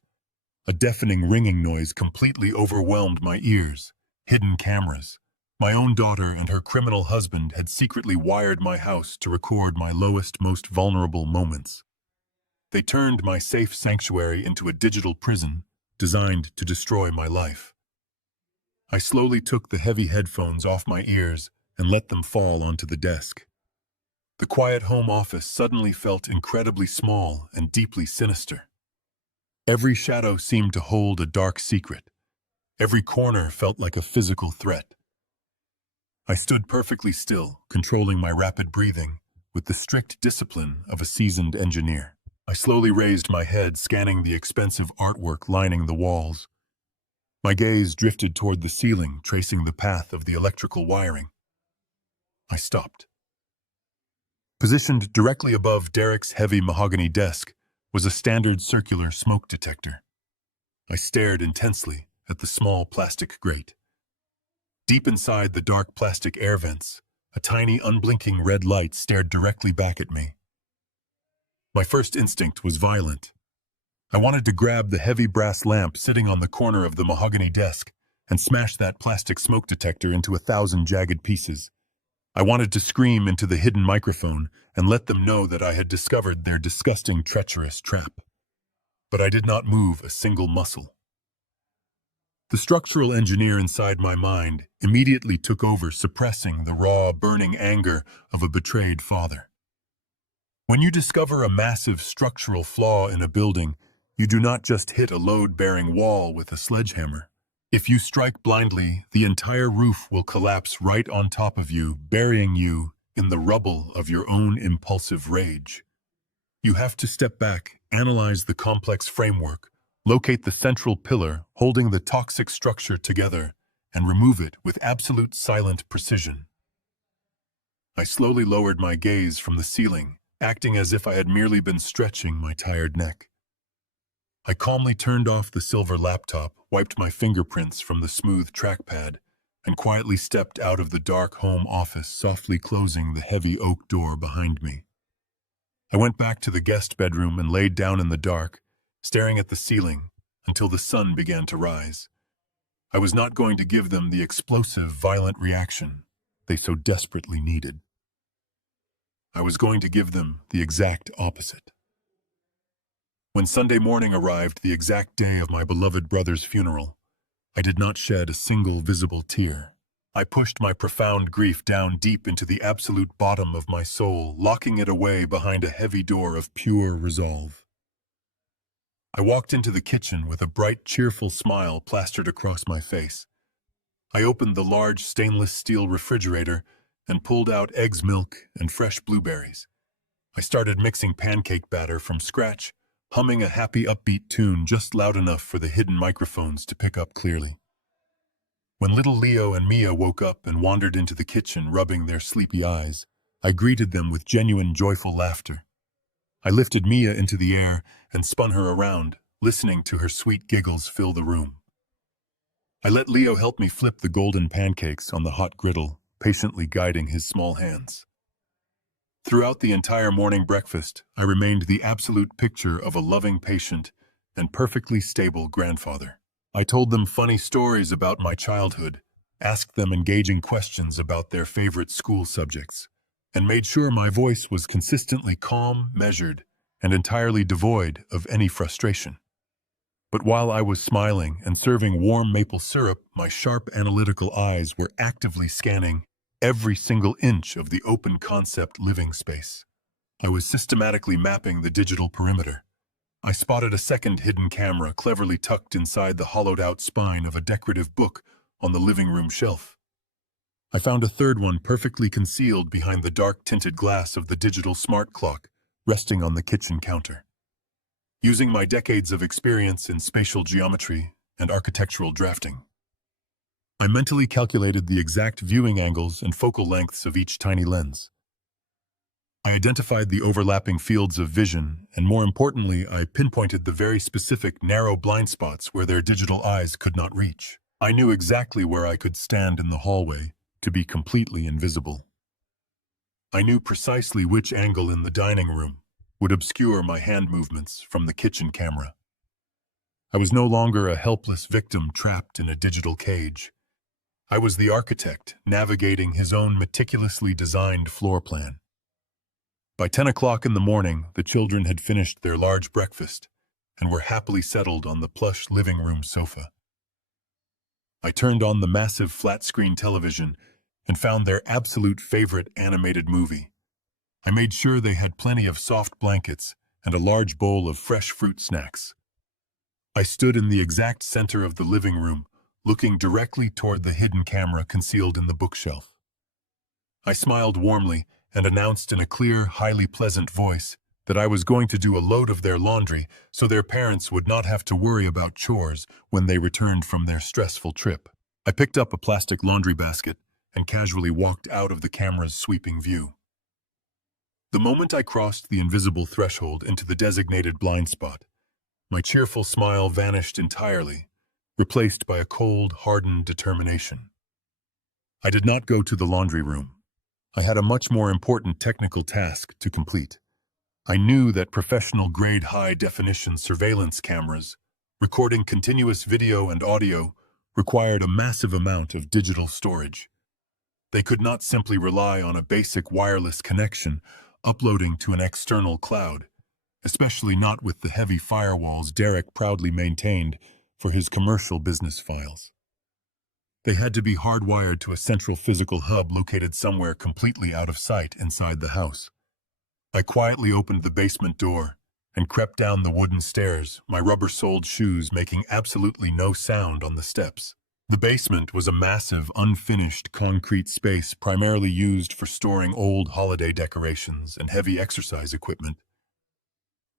A deafening ringing noise completely overwhelmed my ears. Hidden cameras. My own daughter and her criminal husband had secretly wired my house to record my lowest, most vulnerable moments. They turned my safe sanctuary into a digital prison designed to destroy my life. I slowly took the heavy headphones off my ears and let them fall onto the desk. The quiet home office suddenly felt incredibly small and deeply sinister. Every shadow seemed to hold a dark secret. Every corner felt like a physical threat. I stood perfectly still, controlling my rapid breathing, with the strict discipline of a seasoned engineer. I slowly raised my head, scanning the expensive artwork lining the walls. My gaze drifted toward the ceiling, tracing the path of the electrical wiring. I stopped. Positioned directly above Derek's heavy mahogany desk was a standard circular smoke detector. I stared intensely at the small plastic grate. Deep inside the dark plastic air vents, a tiny unblinking red light stared directly back at me. My first instinct was violent. I wanted to grab the heavy brass lamp sitting on the corner of the mahogany desk and smash that plastic smoke detector into 1,000 jagged pieces. I wanted to scream into the hidden microphone and let them know that I had discovered their disgusting, treacherous trap. But I did not move a single muscle. The structural engineer inside my mind immediately took over, suppressing the raw, burning anger of a betrayed father. When you discover a massive structural flaw in a building, you do not just hit a load-bearing wall with a sledgehammer. If you strike blindly, the entire roof will collapse right on top of you, burying you in the rubble of your own impulsive rage. You have to step back, analyze the complex framework, locate the central pillar holding the toxic structure together, and remove it with absolute silent precision. I slowly lowered my gaze from the ceiling, acting as if I had merely been stretching my tired neck. I calmly turned off the silver laptop, wiped my fingerprints from the smooth trackpad, and quietly stepped out of the dark home office, softly closing the heavy oak door behind me. I went back to the guest bedroom and laid down in the dark, staring at the ceiling until the sun began to rise. I was not going to give them the explosive, violent reaction they so desperately needed. I was going to give them the exact opposite. When Sunday morning arrived, the exact day of my beloved brother's funeral, I did not shed a single visible tear. I pushed my profound grief down deep into the absolute bottom of my soul, locking it away behind a heavy door of pure resolve. I walked into the kitchen with a bright, cheerful smile plastered across my face. I opened the large stainless steel refrigerator and pulled out eggs, milk, and fresh blueberries. I started mixing pancake batter from scratch, humming a happy, upbeat tune just loud enough for the hidden microphones to pick up clearly. When little Leo and Mia woke up and wandered into the kitchen, rubbing their sleepy eyes, I greeted them with genuine, joyful laughter. I lifted Mia into the air and spun her around, listening to her sweet giggles fill the room. I let Leo help me flip the golden pancakes on the hot griddle, patiently guiding his small hands. Throughout the entire morning breakfast, I remained the absolute picture of a loving patient and perfectly stable grandfather. I told them funny stories about my childhood, asked them engaging questions about their favorite school subjects, and made sure my voice was consistently calm, measured, and entirely devoid of any frustration. But while I was smiling and serving warm maple syrup, my sharp analytical eyes were actively scanning every single inch of the open concept living space. I was systematically mapping the digital perimeter. I spotted a second hidden camera cleverly tucked inside the hollowed-out spine of a decorative book on the living room shelf. I found a third one perfectly concealed behind the dark-tinted glass of the digital smart clock resting on the kitchen counter. Using my decades of experience in spatial geometry and architectural drafting, I mentally calculated the exact viewing angles and focal lengths of each tiny lens. I identified the overlapping fields of vision, and more importantly, I pinpointed the very specific narrow blind spots where their digital eyes could not reach. I knew exactly where I could stand in the hallway to be completely invisible. I knew precisely which angle in the dining room would obscure my hand movements from the kitchen camera. I was no longer a helpless victim trapped in a digital cage. I was the architect navigating his own meticulously designed floor plan. By 10 o'clock in the morning, the children had finished their large breakfast and were happily settled on the plush living room sofa. I turned on the massive flat-screen television and found their absolute favorite animated movie. I made sure they had plenty of soft blankets and a large bowl of fresh fruit snacks. I stood in the exact center of the living room, looking directly toward the hidden camera concealed in the bookshelf. I smiled warmly and announced in a clear, highly pleasant voice that I was going to do a load of their laundry so their parents would not have to worry about chores when they returned from their stressful trip. I picked up a plastic laundry basket and casually walked out of the camera's sweeping view. The moment I crossed the invisible threshold into the designated blind spot, my cheerful smile vanished entirely, replaced by a cold, hardened determination. I did not go to the laundry room. I had a much more important technical task to complete. I knew that professional-grade high-definition surveillance cameras, recording continuous video and audio, required a massive amount of digital storage. They could not simply rely on a basic wireless connection uploading to an external cloud, especially not with the heavy firewalls Derek proudly maintained for his commercial business files. They had to be hardwired to a central physical hub located somewhere completely out of sight inside the house. I quietly opened the basement door and crept down the wooden stairs, my rubber-soled shoes making absolutely no sound on the steps. The basement was a massive, unfinished concrete space primarily used for storing old holiday decorations and heavy exercise equipment.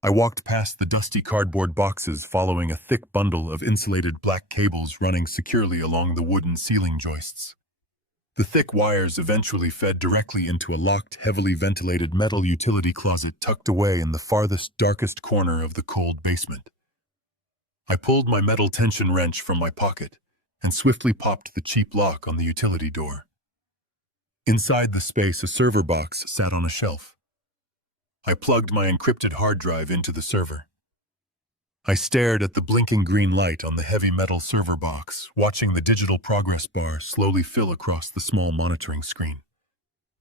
I walked past the dusty cardboard boxes following a thick bundle of insulated black cables running securely along the wooden ceiling joists. The thick wires eventually fed directly into a locked, heavily ventilated metal utility closet tucked away in the farthest, darkest corner of the cold basement. I pulled my metal tension wrench from my pocket and swiftly popped the cheap lock on the utility door. Inside the space, a server box sat on a shelf. I plugged my encrypted hard drive into the server. I stared at the blinking green light on the heavy metal server box, watching the digital progress bar slowly fill across the small monitoring screen.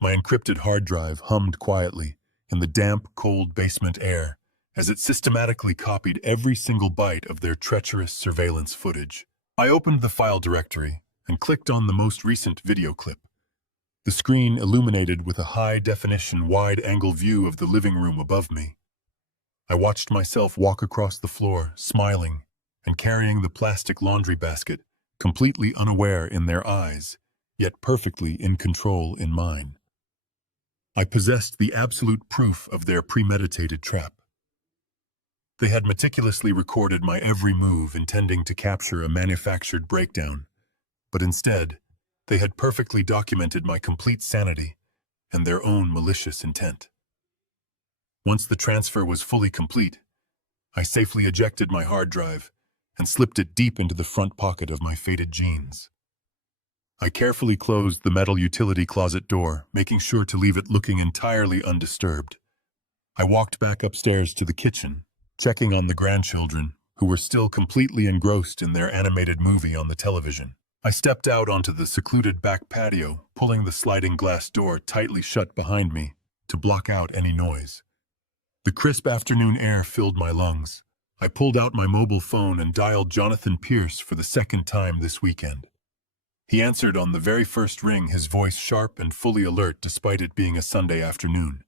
My encrypted hard drive hummed quietly in the damp, cold basement air as it systematically copied every single byte of their treacherous surveillance footage. I opened the file directory and clicked on the most recent video clip. The screen illuminated with a high-definition, wide-angle view of the living room above me. I watched myself walk across the floor, smiling, and carrying the plastic laundry basket, completely unaware in their eyes, yet perfectly in control in mine. I possessed the absolute proof of their premeditated trap. They had meticulously recorded my every move, intending to capture a manufactured breakdown, but instead, they had perfectly documented my complete sanity and their own malicious intent. Once the transfer was fully complete, I safely ejected my hard drive and slipped it deep into the front pocket of my faded jeans. I carefully closed the metal utility closet door, making sure to leave it looking entirely undisturbed. I walked back upstairs to the kitchen, checking on the grandchildren, who were still completely engrossed in their animated movie on the television. I stepped out onto the secluded back patio, pulling the sliding glass door tightly shut behind me to block out any noise. The crisp afternoon air filled my lungs. I pulled out my mobile phone and dialed Jonathan Pierce for the second time this weekend. He answered on the very first ring, his voice sharp and fully alert despite it being a Sunday afternoon.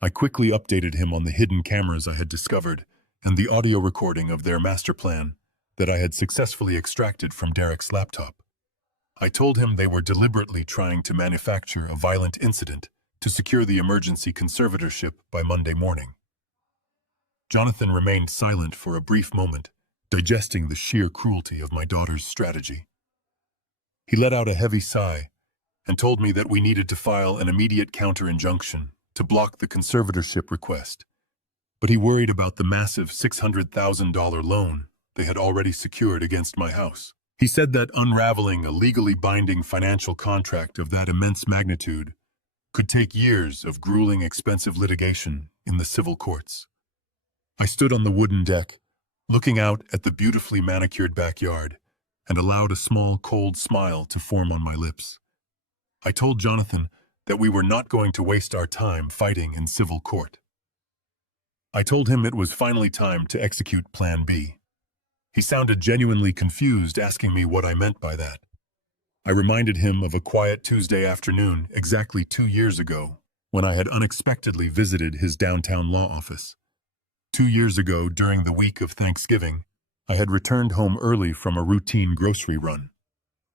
I quickly updated him on the hidden cameras I had discovered and the audio recording of their master plan that I had successfully extracted from Derek's laptop. I told him they were deliberately trying to manufacture a violent incident to secure the emergency conservatorship by Monday morning. Jonathan remained silent for a brief moment, digesting the sheer cruelty of my daughter's strategy. He let out a heavy sigh and told me that we needed to file an immediate counter-injunction to block the conservatorship request, but he worried about the massive $600,000 loan they had already secured against my house. He said that unraveling a legally binding financial contract of that immense magnitude could take years of grueling, expensive litigation in the civil courts. I stood on the wooden deck, looking out at the beautifully manicured backyard, and allowed a small, cold smile to form on my lips. I told Jonathan that we were not going to waste our time fighting in civil court. I told him it was finally time to execute Plan B. He sounded genuinely confused, asking me what I meant by that. I reminded him of a quiet Tuesday afternoon exactly 2 years ago, when I had unexpectedly visited his downtown law office. 2 years ago, during the week of Thanksgiving, I had returned home early from a routine grocery run.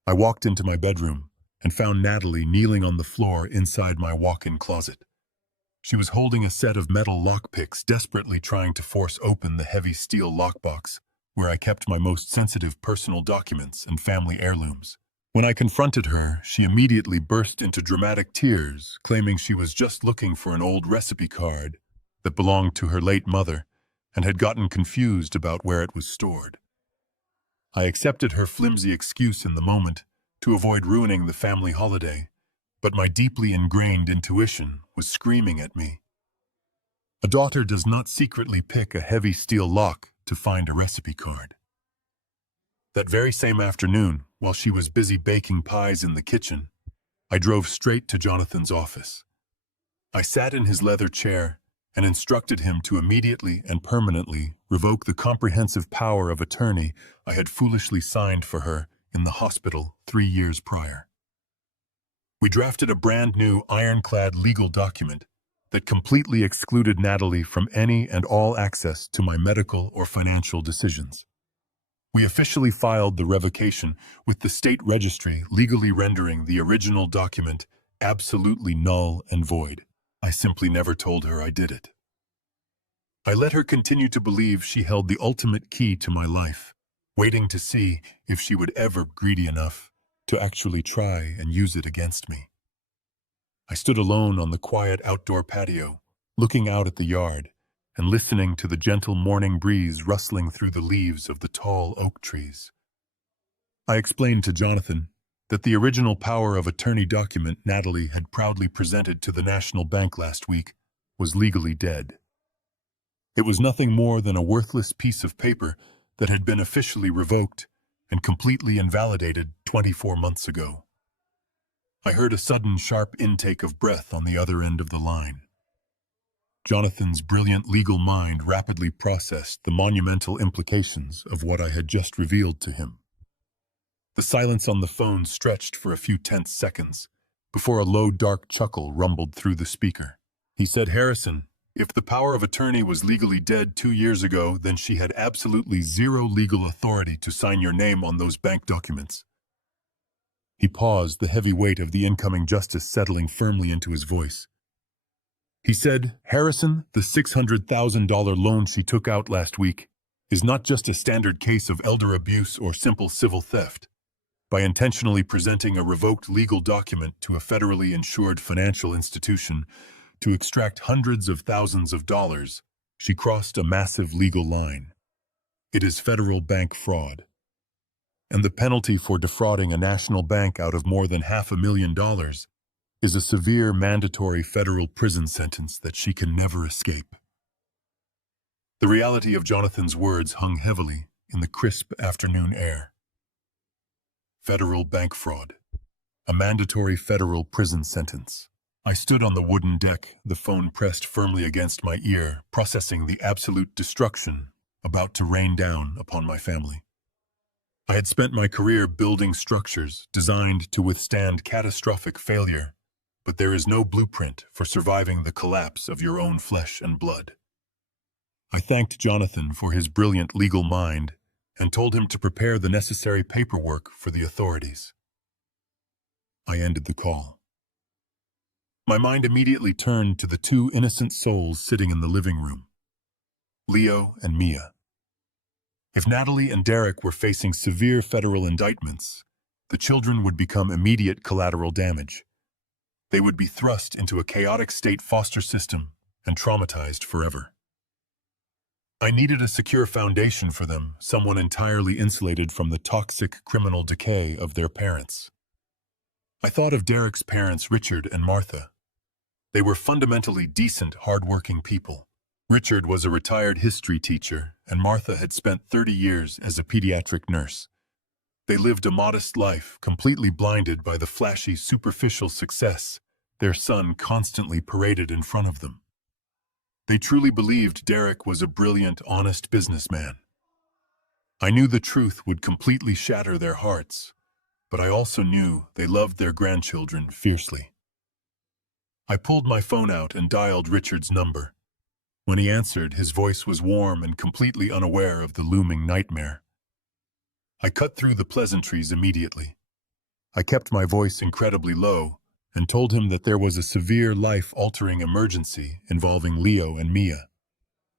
I walked into my bedroom and found Natalie kneeling on the floor inside my walk-in closet. She was holding a set of metal lockpicks, desperately trying to force open the heavy steel lockbox where I kept my most sensitive personal documents and family heirlooms. When I confronted her, she immediately burst into dramatic tears, claiming she was just looking for an old recipe card that belonged to her late mother and had gotten confused about where it was stored. I accepted her flimsy excuse in the moment to avoid ruining the family holiday, but my deeply ingrained intuition was screaming at me. A daughter does not secretly pick a heavy steel lock to find a recipe card. That very same afternoon, while she was busy baking pies in the kitchen, I drove straight to Jonathan's office. I sat in his leather chair and instructed him to immediately and permanently revoke the comprehensive power of attorney I had foolishly signed for her in the hospital 3 years prior. We drafted a brand new ironclad legal document that completely excluded Natalie from any and all access to my medical or financial decisions. We officially filed the revocation with the state registry, legally rendering the original document absolutely null and void. I simply never told her I did it. I let her continue to believe she held the ultimate key to my life, waiting to see if she would ever be greedy enough to actually try and use it against me. I stood alone on the quiet outdoor patio, looking out at the yard and listening to the gentle morning breeze rustling through the leaves of the tall oak trees. I explained to Jonathan that the original power of attorney document Natalie had proudly presented to the National Bank last week was legally dead. It was nothing more than a worthless piece of paper that had been officially revoked and completely invalidated 24 months ago. I heard a sudden sharp intake of breath on the other end of the line. Jonathan's brilliant legal mind rapidly processed the monumental implications of what I had just revealed to him. The silence on the phone stretched for a few tense seconds before a low, dark chuckle rumbled through the speaker. He said, "Harrison, if the power of attorney was legally dead 2 years ago, then she had absolutely zero legal authority to sign your name on those bank documents." He paused, the heavy weight of the incoming justice settling firmly into his voice. He said, "Harrison, the $600,000 loan she took out last week is not just a standard case of elder abuse or simple civil theft. By intentionally presenting a revoked legal document to a federally insured financial institution to extract hundreds of thousands of dollars, she crossed a massive legal line. It is federal bank fraud. And the penalty for defrauding a national bank out of more than $500,000 is a severe mandatory federal prison sentence that she can never escape." The reality of Jonathan's words hung heavily in the crisp afternoon air. Federal bank fraud. A mandatory federal prison sentence. I stood on the wooden deck, the phone pressed firmly against my ear, processing the absolute destruction about to rain down upon my family. I had spent my career building structures designed to withstand catastrophic failure, but there is no blueprint for surviving the collapse of your own flesh and blood. I thanked Jonathan for his brilliant legal mind and told him to prepare the necessary paperwork for the authorities. I ended the call. My mind immediately turned to the two innocent souls sitting in the living room, Leo and Mia. If Natalie and Derek were facing severe federal indictments, the children would become immediate collateral damage. They would be thrust into a chaotic state foster system and traumatized forever. I needed a secure foundation for them, someone entirely insulated from the toxic criminal decay of their parents. I thought of Derek's parents, Richard and Martha. They were fundamentally decent, hardworking people. Richard was a retired history teacher, and Martha had spent 30 years as a pediatric nurse. They lived a modest life, completely blinded by the flashy, superficial success their son constantly paraded in front of them. They truly believed Derek was a brilliant, honest businessman. I knew the truth would completely shatter their hearts, but I also knew they loved their grandchildren fiercely. I pulled my phone out and dialed Richard's number. When he answered, his voice was warm and completely unaware of the looming nightmare. I cut through the pleasantries immediately. I kept my voice incredibly low and told him that there was a severe life-altering emergency involving Leo and Mia.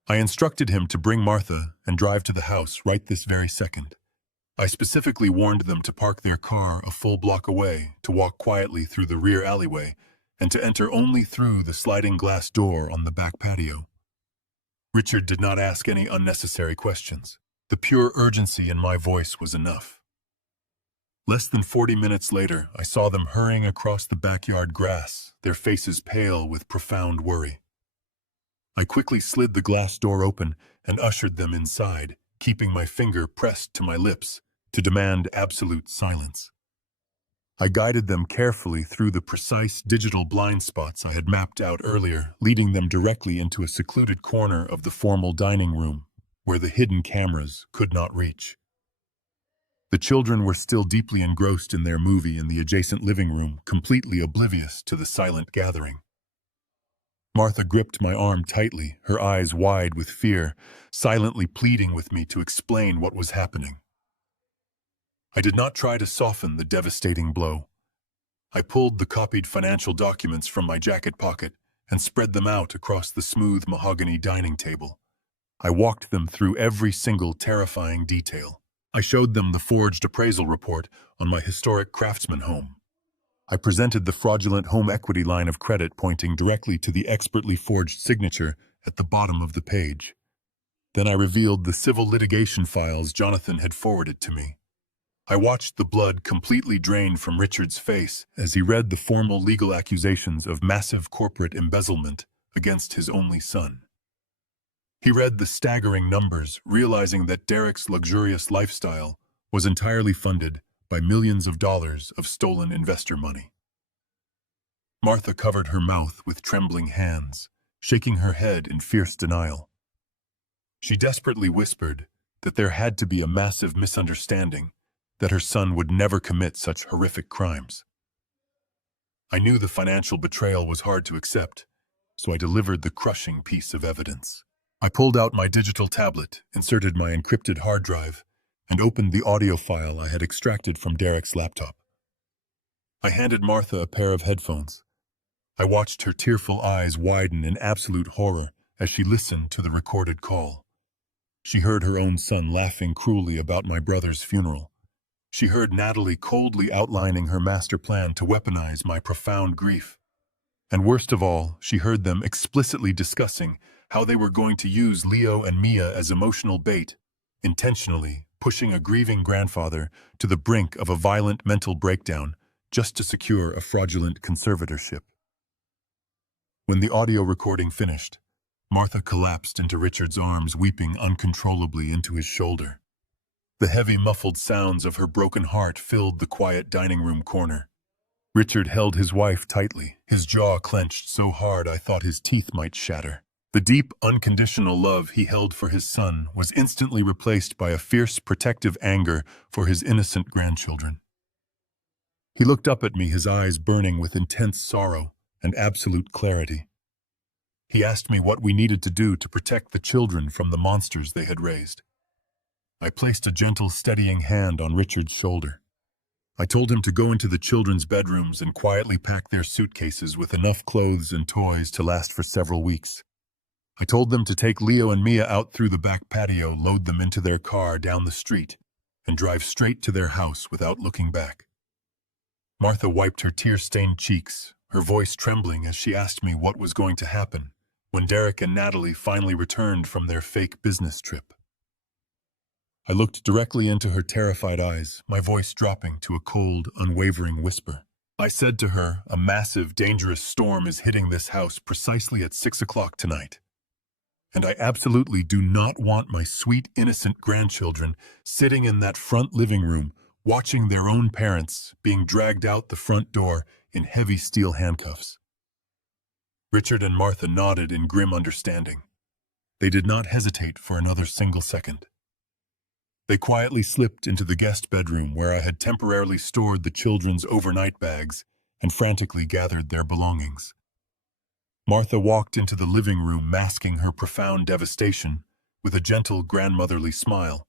I instructed him to bring Martha and drive to the house right this very second. I specifically warned them to park their car a full block away, to walk quietly through the rear alleyway, and to enter only through the sliding glass door on the back patio. Richard did not ask any unnecessary questions. The pure urgency in my voice was enough. Less than 40 minutes later, I saw them hurrying across the backyard grass, their faces pale with profound worry. I quickly slid the glass door open and ushered them inside, keeping my finger pressed to my lips to demand absolute silence. I guided them carefully through the precise digital blind spots I had mapped out earlier, leading them directly into a secluded corner of the formal dining room, where the hidden cameras could not reach. The children were still deeply engrossed in their movie in the adjacent living room, completely oblivious to the silent gathering. Martha gripped my arm tightly, her eyes wide with fear, silently pleading with me to explain what was happening. I did not try to soften the devastating blow. I pulled the copied financial documents from my jacket pocket and spread them out across the smooth mahogany dining table. I walked them through every single terrifying detail. I showed them the forged appraisal report on my historic craftsman home. I presented the fraudulent home equity line of credit pointing directly to the expertly forged signature at the bottom of the page. Then I revealed the civil litigation files Jonathan had forwarded to me. I watched the blood completely drain from Richard's face as he read the formal legal accusations of massive corporate embezzlement against his only son. He read the staggering numbers, realizing that Derek's luxurious lifestyle was entirely funded by millions of dollars of stolen investor money. Martha covered her mouth with trembling hands, shaking her head in fierce denial. She desperately whispered that there had to be a massive misunderstanding, that her son would never commit such horrific crimes. I knew the financial betrayal was hard to accept, so I delivered the crushing piece of evidence. I pulled out my digital tablet, inserted my encrypted hard drive, and opened the audio file I had extracted from Derek's laptop. I handed Martha a pair of headphones. I watched her tearful eyes widen in absolute horror as she listened to the recorded call. She heard her own son laughing cruelly about my brother's funeral. She heard Natalie coldly outlining her master plan to weaponize my profound grief. And worst of all, she heard them explicitly discussing how they were going to use Leo and Mia as emotional bait, intentionally pushing a grieving grandfather to the brink of a violent mental breakdown just to secure a fraudulent conservatorship. When the audio recording finished, Martha collapsed into Richard's arms, weeping uncontrollably into his shoulder. The heavy, muffled sounds of her broken heart filled the quiet dining room corner. Richard held his wife tightly, his jaw clenched so hard I thought his teeth might shatter. The deep, unconditional love he held for his son was instantly replaced by a fierce, protective anger for his innocent grandchildren. He looked up at me, his eyes burning with intense sorrow and absolute clarity. He asked me what we needed to do to protect the children from the monsters they had raised. I placed a gentle, steadying hand on Richard's shoulder. I told him to go into the children's bedrooms and quietly pack their suitcases with enough clothes and toys to last for several weeks. I told them to take Leo and Mia out through the back patio, load them into their car down the street, and drive straight to their house without looking back. Martha wiped her tear-stained cheeks, her voice trembling as she asked me what was going to happen when Derek and Natalie finally returned from their fake business trip. I looked directly into her terrified eyes, my voice dropping to a cold, unwavering whisper. I said to her, a massive, dangerous storm is hitting this house precisely at 6 o'clock tonight. And I absolutely do not want my sweet, innocent grandchildren sitting in that front living room, watching their own parents being dragged out the front door in heavy steel handcuffs. Richard and Martha nodded in grim understanding. They did not hesitate for another single second. They quietly slipped into the guest bedroom where I had temporarily stored the children's overnight bags and frantically gathered their belongings. Martha walked into the living room masking her profound devastation with a gentle grandmotherly smile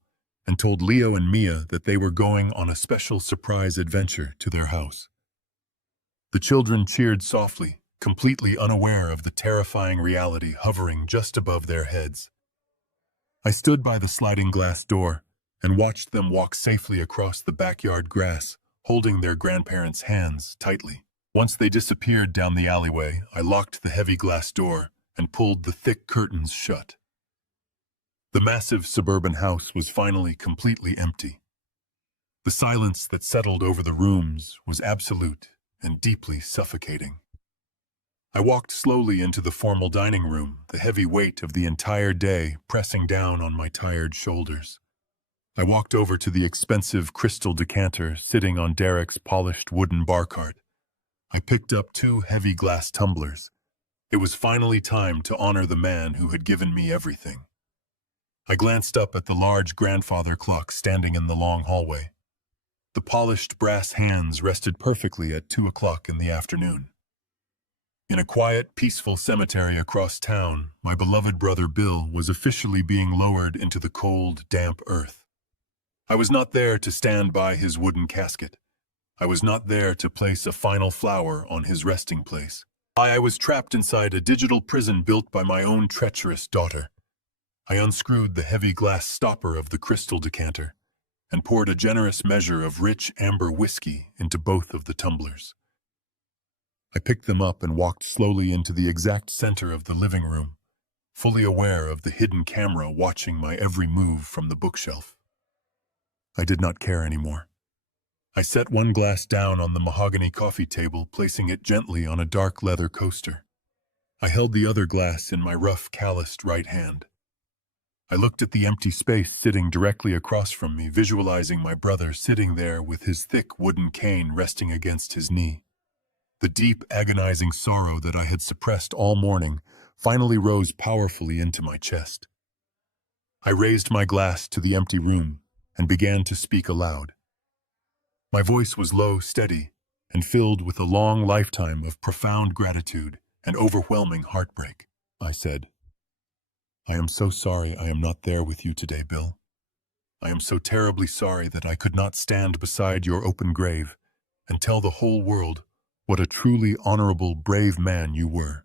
and told Leo and Mia that they were going on a special surprise adventure to their house. The children cheered softly, completely unaware of the terrifying reality hovering just above their heads. I stood by the sliding glass door and watched them walk safely across the backyard grass, holding their grandparents' hands tightly. Once they disappeared down the alleyway, I locked the heavy glass door and pulled the thick curtains shut. The massive suburban house was finally completely empty. The silence that settled over the rooms was absolute and deeply suffocating. I walked slowly into the formal dining room, the heavy weight of the entire day pressing down on my tired shoulders. I walked over to the expensive crystal decanter sitting on Derek's polished wooden bar cart. I picked up 2 heavy glass tumblers. It was finally time to honor the man who had given me everything. I glanced up at the large grandfather clock standing in the long hallway. The polished brass hands rested perfectly at 2 o'clock in the afternoon. In a quiet, peaceful cemetery across town, my beloved brother Bill was officially being lowered into the cold, damp earth. I was not there to stand by his wooden casket. I was not there to place a final flower on his resting place. I was trapped inside a digital prison built by my own treacherous daughter. I unscrewed the heavy glass stopper of the crystal decanter and poured a generous measure of rich amber whiskey into both of the tumblers. I picked them up and walked slowly into the exact center of the living room, fully aware of the hidden camera watching my every move from the bookshelf. I did not care anymore. I set one glass down on the mahogany coffee table, placing it gently on a dark leather coaster. I held the other glass in my rough, calloused right hand. I looked at the empty space sitting directly across from me, visualizing my brother sitting there with his thick wooden cane resting against his knee. The deep, agonizing sorrow that I had suppressed all morning finally rose powerfully into my chest. I raised my glass to the empty room and began to speak aloud. My voice was low, steady, and filled with a long lifetime of profound gratitude and overwhelming heartbreak. I said, "I am so sorry I am not there with you today, Bill. I am so terribly sorry that I could not stand beside your open grave and tell the whole world what a truly honorable, brave man you were."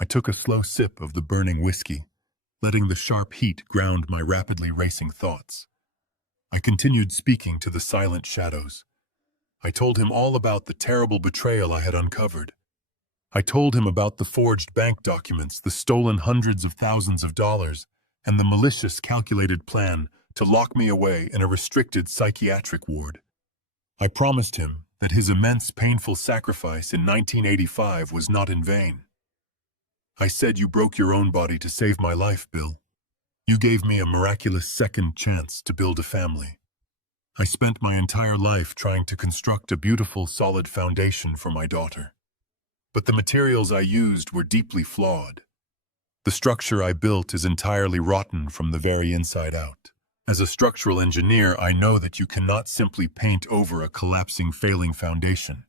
I took a slow sip of the burning whiskey, letting the sharp heat ground my rapidly racing thoughts. I continued speaking to the silent shadows. I told him all about the terrible betrayal I had uncovered. I told him about the forged bank documents, the stolen hundreds of thousands of dollars, and the malicious, calculated plan to lock me away in a restricted psychiatric ward. I promised him that his immense, painful sacrifice in 1985 was not in vain. I said, "You broke your own body to save my life, Bill. You gave me a miraculous second chance to build a family. I spent my entire life trying to construct a beautiful, solid foundation for my daughter. But the materials I used were deeply flawed. The structure I built is entirely rotten from the very inside out. As a structural engineer, I know that you cannot simply paint over a collapsing, failing foundation.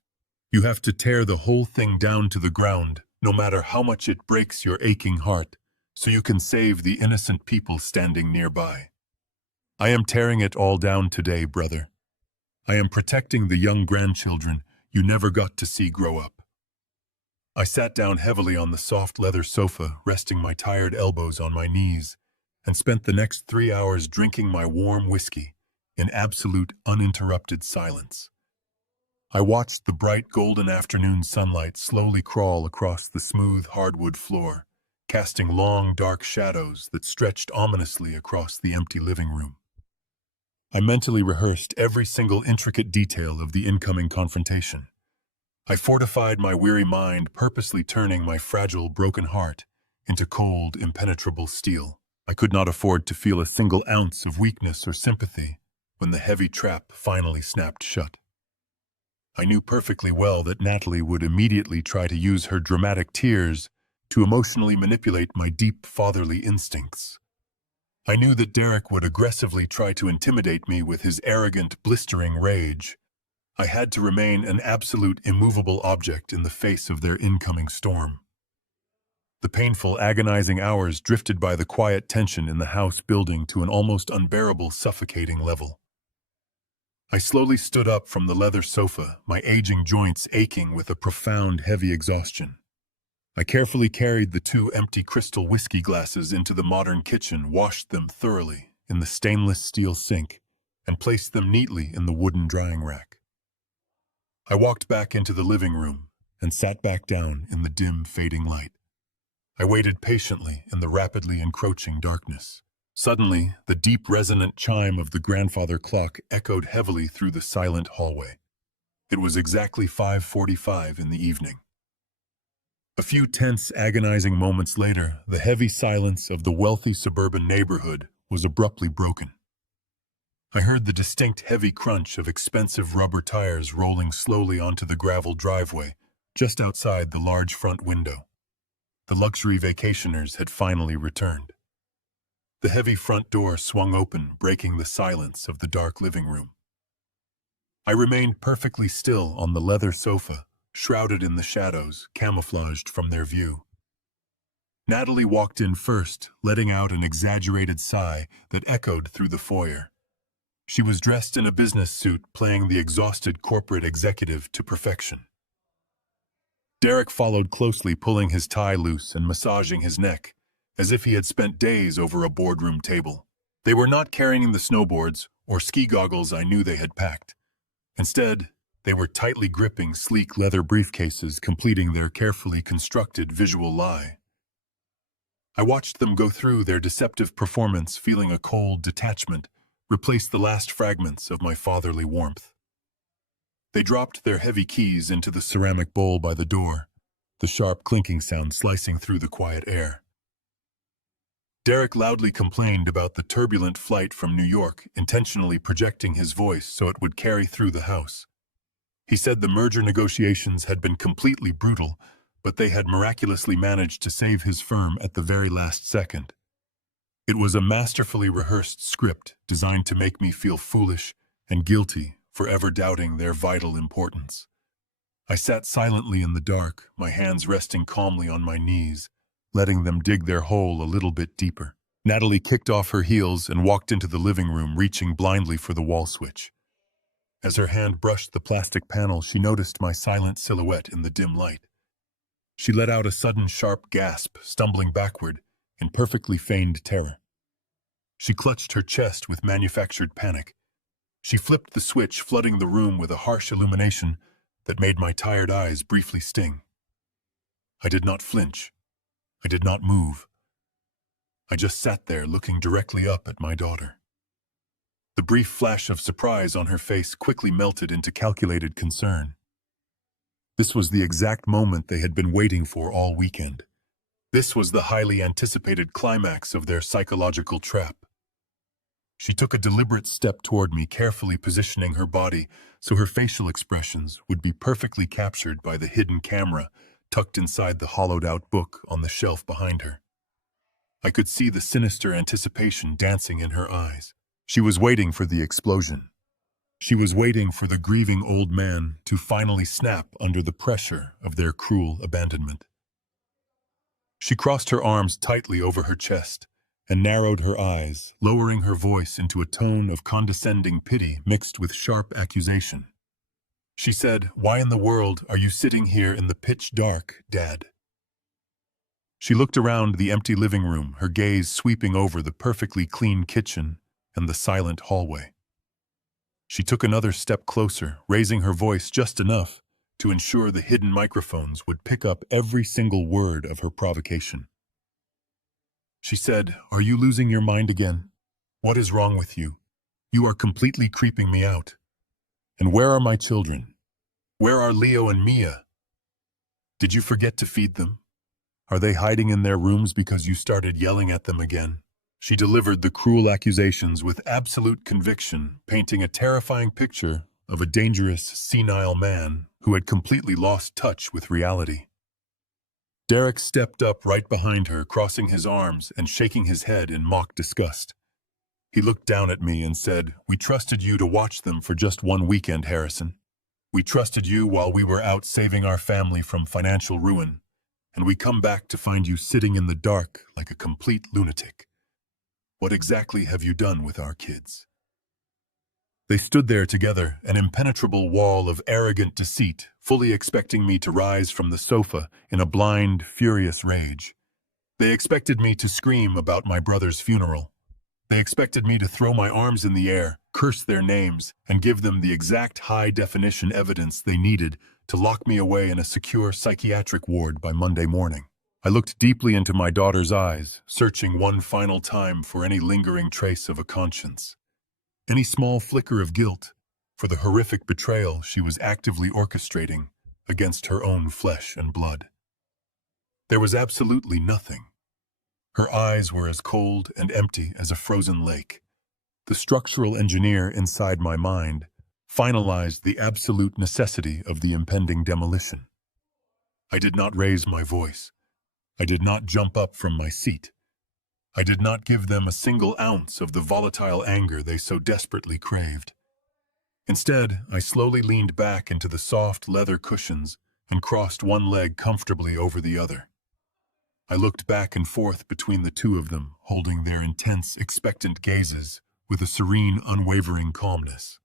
You have to tear the whole thing down to the ground, no matter how much it breaks your aching heart, so you can save the innocent people standing nearby. I am tearing it all down today, brother. I am protecting the young grandchildren you never got to see grow up." I sat down heavily on the soft leather sofa, resting my tired elbows on my knees, and spent the next 3 hours drinking my warm whiskey in absolute uninterrupted silence. I watched the bright golden afternoon sunlight slowly crawl across the smooth hardwood floor, casting long dark shadows that stretched ominously across the empty living room. I mentally rehearsed every single intricate detail of the incoming confrontation. I fortified my weary mind, purposely turning my fragile, broken heart into cold, impenetrable steel. I could not afford to feel a single ounce of weakness or sympathy when the heavy trap finally snapped shut. I knew perfectly well that Natalie would immediately try to use her dramatic tears to emotionally manipulate my deep fatherly instincts. I knew that Derek would aggressively try to intimidate me with his arrogant, blistering rage. I had to remain an absolute immovable object in the face of their incoming storm. The painful, agonizing hours drifted by the quiet tension in the house building to an almost unbearable, suffocating level. I slowly stood up from the leather sofa, my aging joints aching with a profound, heavy exhaustion. I carefully carried the 2 empty crystal whiskey glasses into the modern kitchen, washed them thoroughly in the stainless steel sink, and placed them neatly in the wooden drying rack. I walked back into the living room and sat back down in the dim, fading light. I waited patiently in the rapidly encroaching darkness. Suddenly, the deep, resonant chime of the grandfather clock echoed heavily through the silent hallway. It was exactly 5:45 in the evening. A few tense, agonizing moments later, the heavy silence of the wealthy suburban neighborhood was abruptly broken. I heard the distinct heavy crunch of expensive rubber tires rolling slowly onto the gravel driveway just outside the large front window. The luxury vacationers had finally returned. The heavy front door swung open, breaking the silence of the dark living room. I remained perfectly still on the leather sofa, shrouded in the shadows, camouflaged from their view. Natalie walked in first, letting out an exaggerated sigh that echoed through the foyer. She was dressed in a business suit, playing the exhausted corporate executive to perfection. Derek followed closely, pulling his tie loose and massaging his neck, as if he had spent days over a boardroom table. They were not carrying the snowboards or ski goggles I knew they had packed. Instead, they were tightly gripping sleek leather briefcases, completing their carefully constructed visual lie. I watched them go through their deceptive performance, feeling a cold detachment replace the last fragments of my fatherly warmth. They dropped their heavy keys into the ceramic bowl by the door, the sharp clinking sound slicing through the quiet air. Derek loudly complained about the turbulent flight from New York, intentionally projecting his voice so it would carry through the house. He said the merger negotiations had been completely brutal, but they had miraculously managed to save his firm at the very last second. It was a masterfully rehearsed script designed to make me feel foolish and guilty for ever doubting their vital importance. I sat silently in the dark, my hands resting calmly on my knees, letting them dig their hole a little bit deeper. Natalie kicked off her heels and walked into the living room, reaching blindly for the wall switch. As her hand brushed the plastic panel, she noticed my silent silhouette in the dim light. She let out a sudden sharp gasp, stumbling backward in perfectly feigned terror. She clutched her chest with manufactured panic. She flipped the switch, flooding the room with a harsh illumination that made my tired eyes briefly sting. I did not flinch. I did not move. I just sat there, looking directly up at my daughter. The brief flash of surprise on her face quickly melted into calculated concern. This was the exact moment they had been waiting for all weekend. This was the highly anticipated climax of their psychological trap. She took a deliberate step toward me, carefully positioning her body so her facial expressions would be perfectly captured by the hidden camera tucked inside the hollowed-out book on the shelf behind her. I could see the sinister anticipation dancing in her eyes. She was waiting for the explosion. She was waiting for the grieving old man to finally snap under the pressure of their cruel abandonment. She crossed her arms tightly over her chest and narrowed her eyes, lowering her voice into a tone of condescending pity mixed with sharp accusation. She said, "Why in the world are you sitting here in the pitch dark, Dad?" She looked around the empty living room, her gaze sweeping over the perfectly clean kitchen and the silent hallway. She took another step closer, raising her voice just enough to ensure the hidden microphones would pick up every single word of her provocation. She said, "Are you losing your mind again? What is wrong with you? You are completely creeping me out. And where are my children? Where are Leo and Mia? Did you forget to feed them? Are they hiding in their rooms because you started yelling at them again?" She delivered the cruel accusations with absolute conviction, painting a terrifying picture of a dangerous, senile man who had completely lost touch with reality. Derek stepped up right behind her, crossing his arms and shaking his head in mock disgust. He looked down at me and said, "We trusted you to watch them for just one weekend, Harrison. We trusted you while we were out saving our family from financial ruin, and we come back to find you sitting in the dark like a complete lunatic. What exactly have you done with our kids?" They stood there together, an impenetrable wall of arrogant deceit, fully expecting me to rise from the sofa in a blind, furious rage. They expected me to scream about my brother's funeral. They expected me to throw my arms in the air, curse their names, and give them the exact high-definition evidence they needed to lock me away in a secure psychiatric ward by Monday morning. I looked deeply into my daughter's eyes, searching one final time for any lingering trace of a conscience, any small flicker of guilt for the horrific betrayal she was actively orchestrating against her own flesh and blood. There was absolutely nothing. Her eyes were as cold and empty as a frozen lake. The structural engineer inside my mind finalized the absolute necessity of the impending demolition. I did not raise my voice. I did not jump up from my seat. I did not give them a single ounce of the volatile anger they so desperately craved. Instead, I slowly leaned back into the soft leather cushions and crossed one leg comfortably over the other. I looked back and forth between the two of them, holding their intense, expectant gazes with a serene, unwavering calmness.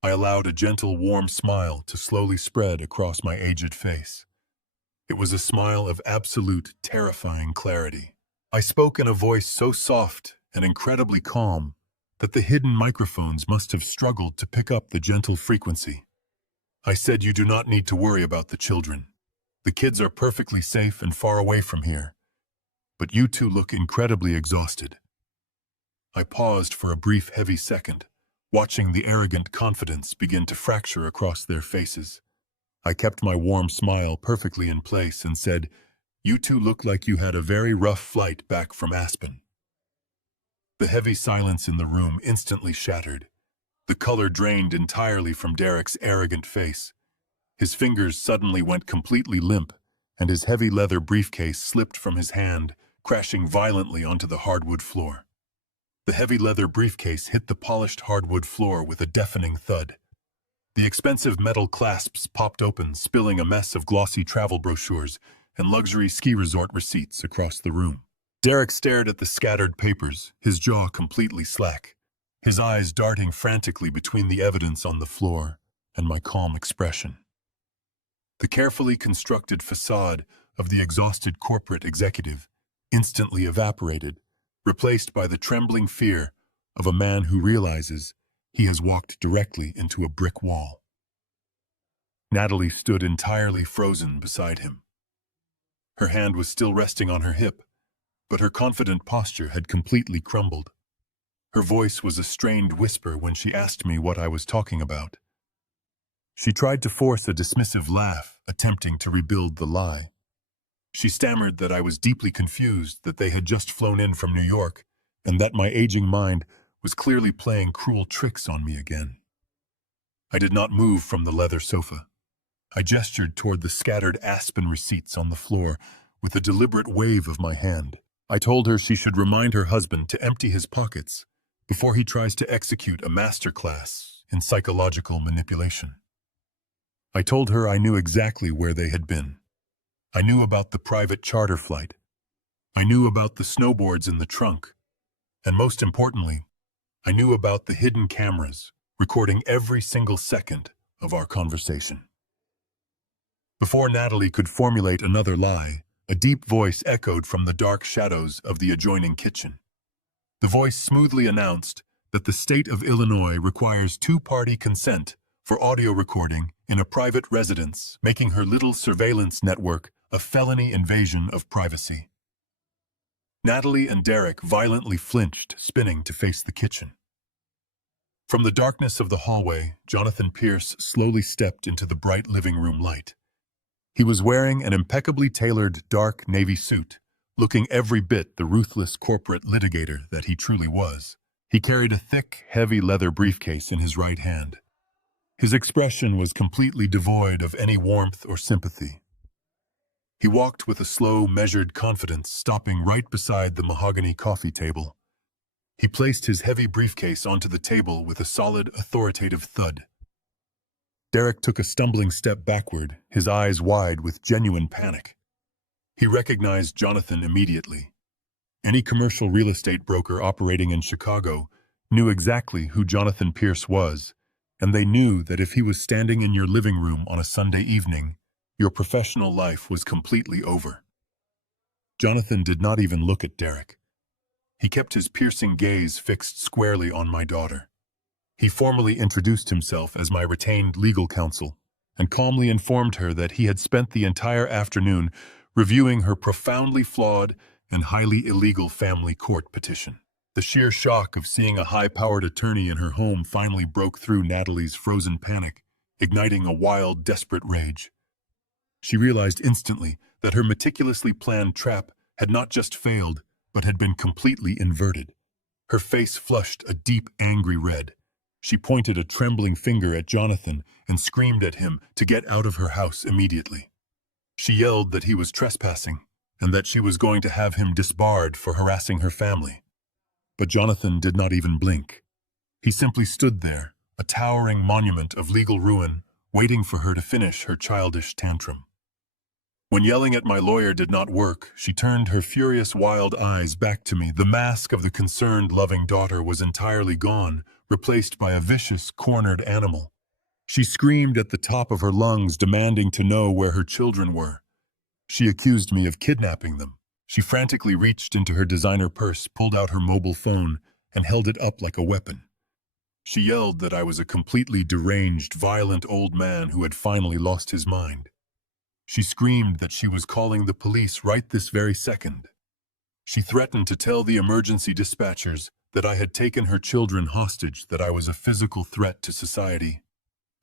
I allowed a gentle, warm smile to slowly spread across my aged face. It was a smile of absolute, terrifying clarity. I spoke in a voice so soft and incredibly calm that the hidden microphones must have struggled to pick up the gentle frequency. I said, "You do not need to worry about the children. The kids are perfectly safe and far away from here. But you two look incredibly exhausted." I paused for a brief, heavy second, watching the arrogant confidence begin to fracture across their faces. I kept my warm smile perfectly in place and said, "You two look like you had a very rough flight back from Aspen." The heavy silence in the room instantly shattered. The color drained entirely from Derek's arrogant face. His fingers suddenly went completely limp, and his heavy leather briefcase slipped from his hand, crashing violently onto the hardwood floor. The heavy leather briefcase hit the polished hardwood floor with a deafening thud. The expensive metal clasps popped open, spilling a mess of glossy travel brochures and luxury ski resort receipts across the room. Derek stared at the scattered papers, his jaw completely slack, his eyes darting frantically between the evidence on the floor and my calm expression. The carefully constructed facade of the exhausted corporate executive instantly evaporated, replaced by the trembling fear of a man who realizes he has walked directly into a brick wall. Natalie stood entirely frozen beside him. Her hand was still resting on her hip, but her confident posture had completely crumbled. Her voice was a strained whisper when she asked me what I was talking about. She tried to force a dismissive laugh, attempting to rebuild the lie. She stammered that I was deeply confused, that they had just flown in from New York, and that my aging mind was clearly playing cruel tricks on me again. I did not move from the leather sofa. I gestured toward the scattered Aspen receipts on the floor with a deliberate wave of my hand. I told her she should remind her husband to empty his pockets before he tries to execute a masterclass in psychological manipulation. I told her I knew exactly where they had been. I knew about the private charter flight. I knew about the snowboards in the trunk. And most importantly, I knew about the hidden cameras recording every single second of our conversation. Before Natalie could formulate another lie, a deep voice echoed from the dark shadows of the adjoining kitchen. The voice smoothly announced that the state of Illinois requires two-party consent for audio recording in a private residence, making her little surveillance network a felony invasion of privacy. Natalie and Derek violently flinched, spinning to face the kitchen. From the darkness of the hallway, Jonathan Pierce slowly stepped into the bright living room light. He was wearing an impeccably tailored dark navy suit, looking every bit the ruthless corporate litigator that he truly was. He carried a thick, heavy leather briefcase in his right hand. His expression was completely devoid of any warmth or sympathy. He walked with a slow, measured confidence, stopping right beside the mahogany coffee table. He placed his heavy briefcase onto the table with a solid, authoritative thud. Derek took a stumbling step backward, his eyes wide with genuine panic. He recognized Jonathan immediately. Any commercial real estate broker operating in Chicago knew exactly who Jonathan Pierce was, and they knew that if he was standing in your living room on a Sunday evening, your professional life was completely over. Jonathan did not even look at Derek. He kept his piercing gaze fixed squarely on my daughter. He formally introduced himself as my retained legal counsel and calmly informed her that he had spent the entire afternoon reviewing her profoundly flawed and highly illegal family court petition. The sheer shock of seeing a high-powered attorney in her home finally broke through Natalie's frozen panic, igniting a wild, desperate rage. She realized instantly that her meticulously planned trap had not just failed, but had been completely inverted. Her face flushed a deep, angry red. She pointed a trembling finger at Jonathan and screamed at him to get out of her house immediately. She yelled that he was trespassing and that she was going to have him disbarred for harassing her family. But Jonathan did not even blink. He simply stood there, a towering monument of legal ruin, waiting for her to finish her childish tantrum. When yelling at my lawyer did not work, she turned her furious, wild eyes back to me. The mask of the concerned, loving daughter was entirely gone, replaced by a vicious, cornered animal. She screamed at the top of her lungs, demanding to know where her children were. She accused me of kidnapping them. She frantically reached into her designer purse, pulled out her mobile phone, and held it up like a weapon. She yelled that I was a completely deranged, violent old man who had finally lost his mind. She screamed that she was calling the police right this very second. She threatened to tell the emergency dispatchers that I had taken her children hostage, that I was a physical threat to society,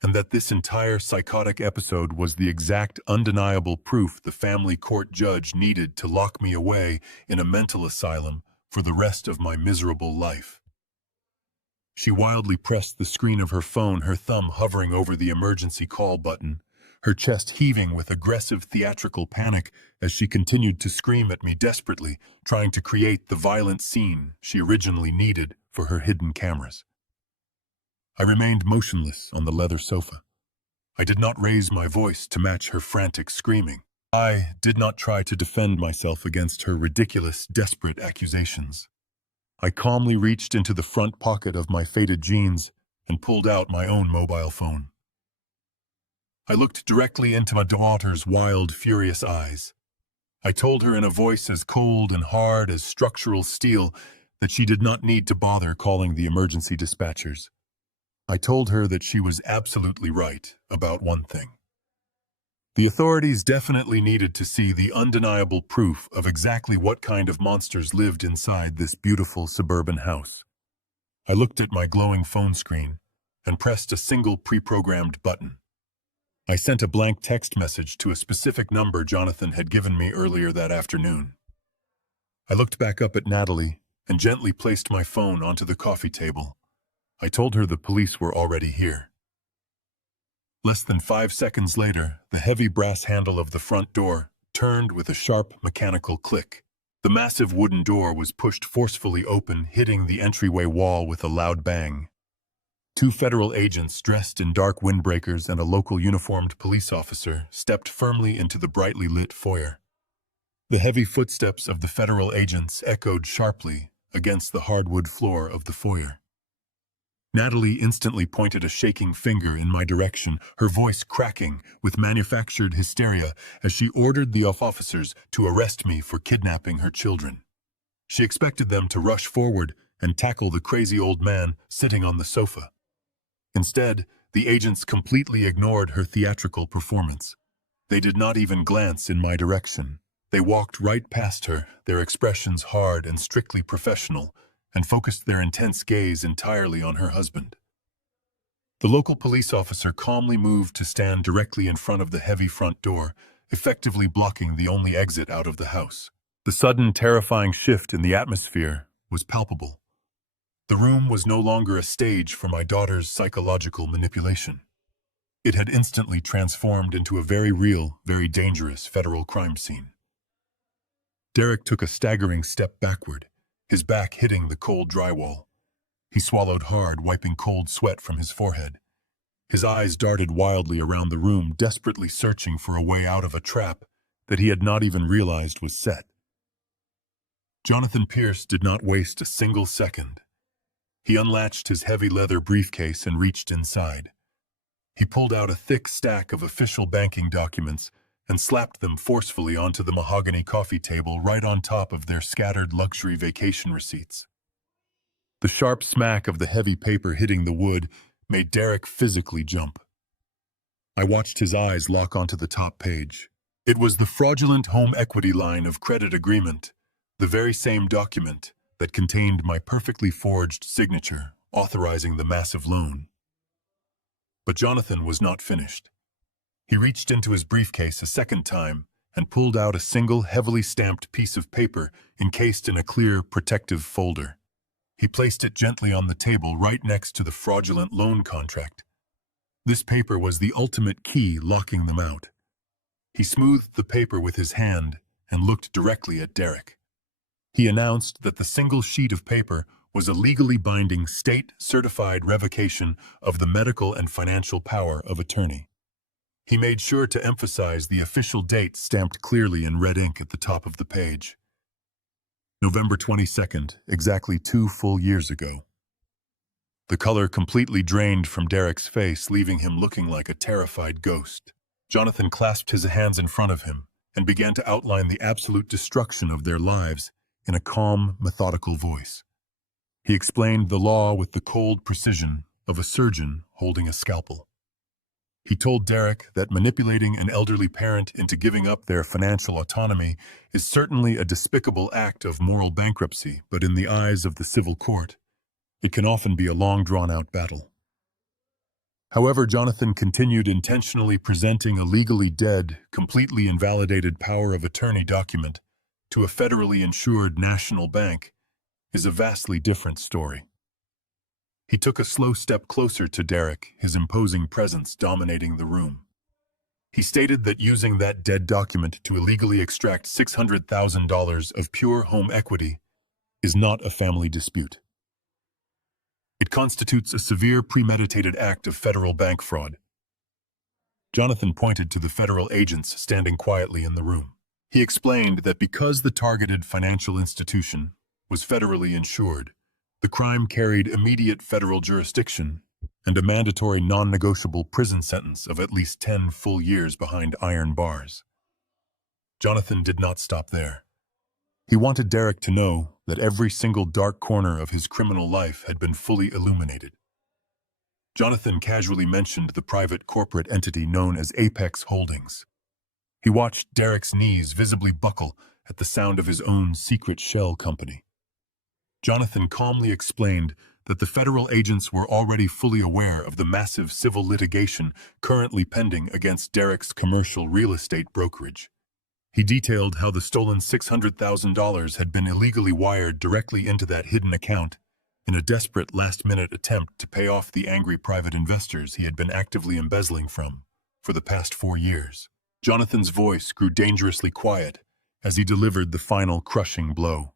and that this entire psychotic episode was the exact undeniable proof the family court judge needed to lock me away in a mental asylum for the rest of my miserable life. She wildly pressed the screen of her phone, her thumb hovering over the emergency call button, her chest heaving with aggressive theatrical panic as she continued to scream at me desperately, trying to create the violent scene she originally needed for her hidden cameras. I remained motionless on the leather sofa. I did not raise my voice to match her frantic screaming. I did not try to defend myself against her ridiculous, desperate accusations. I calmly reached into the front pocket of my faded jeans and pulled out my own mobile phone. I looked directly into my daughter's wild, furious eyes. I told her in a voice as cold and hard as structural steel that she did not need to bother calling the emergency dispatchers. I told her that she was absolutely right about one thing. The authorities definitely needed to see the undeniable proof of exactly what kind of monsters lived inside this beautiful suburban house. I looked at my glowing phone screen and pressed a single pre-programmed button. I sent a blank text message to a specific number Jonathan had given me earlier that afternoon. I looked back up at Natalie and gently placed my phone onto the coffee table. I told her the police were already here. Less than 5 seconds later, the heavy brass handle of the front door turned with a sharp mechanical click. The massive wooden door was pushed forcefully open, hitting the entryway wall with a loud bang. 2 federal agents dressed in dark windbreakers and a local uniformed police officer stepped firmly into the brightly lit foyer. The heavy footsteps of the federal agents echoed sharply against the hardwood floor of the foyer. Natalie instantly pointed a shaking finger in my direction, her voice cracking with manufactured hysteria as she ordered the officers to arrest me for kidnapping her children. She expected them to rush forward and tackle the crazy old man sitting on the sofa. Instead, the agents completely ignored her theatrical performance. They did not even glance in my direction. They walked right past her, their expressions hard and strictly professional, and focused their intense gaze entirely on her husband. The local police officer calmly moved to stand directly in front of the heavy front door, effectively blocking the only exit out of the house. The sudden, terrifying shift in the atmosphere was palpable. The room was no longer a stage for my daughter's psychological manipulation. It had instantly transformed into a very real, very dangerous federal crime scene. Derek took a staggering step backward, his back hitting the cold drywall. He swallowed hard, wiping cold sweat from his forehead. His eyes darted wildly around the room, desperately searching for a way out of a trap that he had not even realized was set. Jonathan Pierce did not waste a single second. He unlatched his heavy leather briefcase and reached inside. He pulled out a thick stack of official banking documents and slapped them forcefully onto the mahogany coffee table right on top of their scattered luxury vacation receipts. The sharp smack of the heavy paper hitting the wood made Derek physically jump. I watched his eyes lock onto the top page. It was the fraudulent home equity line of credit agreement, the very same document that contained my perfectly forged signature authorizing the massive loan. But Jonathan was not finished. He reached into his briefcase a second time and pulled out a single heavily stamped piece of paper encased in a clear, protective folder. He placed it gently on the table right next to the fraudulent loan contract. This paper was the ultimate key locking them out. He smoothed the paper with his hand and looked directly at Derek. He announced that the single sheet of paper was a legally binding state-certified revocation of the medical and financial power of attorney. He made sure to emphasize the official date stamped clearly in red ink at the top of the page. November 22nd, exactly 2 full years ago. The color completely drained from Derek's face, leaving him looking like a terrified ghost. Jonathan clasped his hands in front of him and began to outline the absolute destruction of their lives in a calm, methodical voice. He explained the law with the cold precision of a surgeon holding a scalpel. He told Derek that manipulating an elderly parent into giving up their financial autonomy is certainly a despicable act of moral bankruptcy, but in the eyes of the civil court, it can often be a long drawn-out battle. However, Jonathan continued intentionally presenting a legally dead, completely invalidated power of attorney document to a federally insured national bank is a vastly different story. He took a slow step closer to Derek, his imposing presence dominating the room. He stated that using that dead document to illegally extract $600,000 of pure home equity is not a family dispute. It constitutes a severe premeditated act of federal bank fraud. Jonathan pointed to the federal agents standing quietly in the room. He explained that because the targeted financial institution was federally insured, the crime carried immediate federal jurisdiction and a mandatory non-negotiable prison sentence of at least 10 full years behind iron bars. Jonathan did not stop there. He wanted Derek to know that every single dark corner of his criminal life had been fully illuminated. Jonathan casually mentioned the private corporate entity known as Apex Holdings. He watched Derek's knees visibly buckle at the sound of his own secret shell company. Jonathan calmly explained that the federal agents were already fully aware of the massive civil litigation currently pending against Derek's commercial real estate brokerage. He detailed how the stolen $600,000 had been illegally wired directly into that hidden account in a desperate last-minute attempt to pay off the angry private investors he had been actively embezzling from for the past 4 years. Jonathan's voice grew dangerously quiet as he delivered the final crushing blow.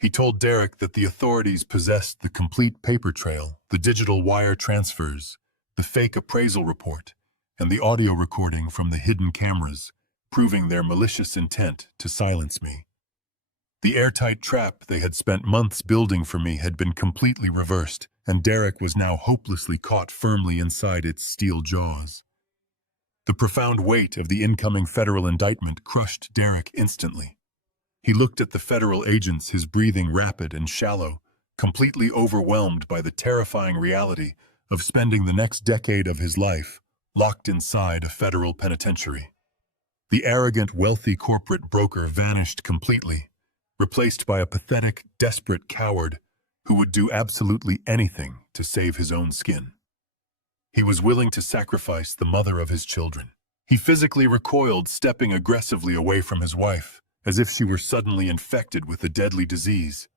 He told Derek that the authorities possessed the complete paper trail, the digital wire transfers, the fake appraisal report, and the audio recording from the hidden cameras, proving their malicious intent to silence me. The airtight trap they had spent months building for me had been completely reversed, and Derek was now hopelessly caught firmly inside its steel jaws. The profound weight of the incoming federal indictment crushed Derek instantly. He looked at the federal agents, his breathing rapid and shallow, completely overwhelmed by the terrifying reality of spending the next decade of his life locked inside a federal penitentiary. The arrogant, wealthy corporate broker vanished completely, replaced by a pathetic, desperate coward who would do absolutely anything to save his own skin. He was willing to sacrifice the mother of his children. He physically recoiled, stepping aggressively away from his wife, as if she were suddenly infected with a deadly disease.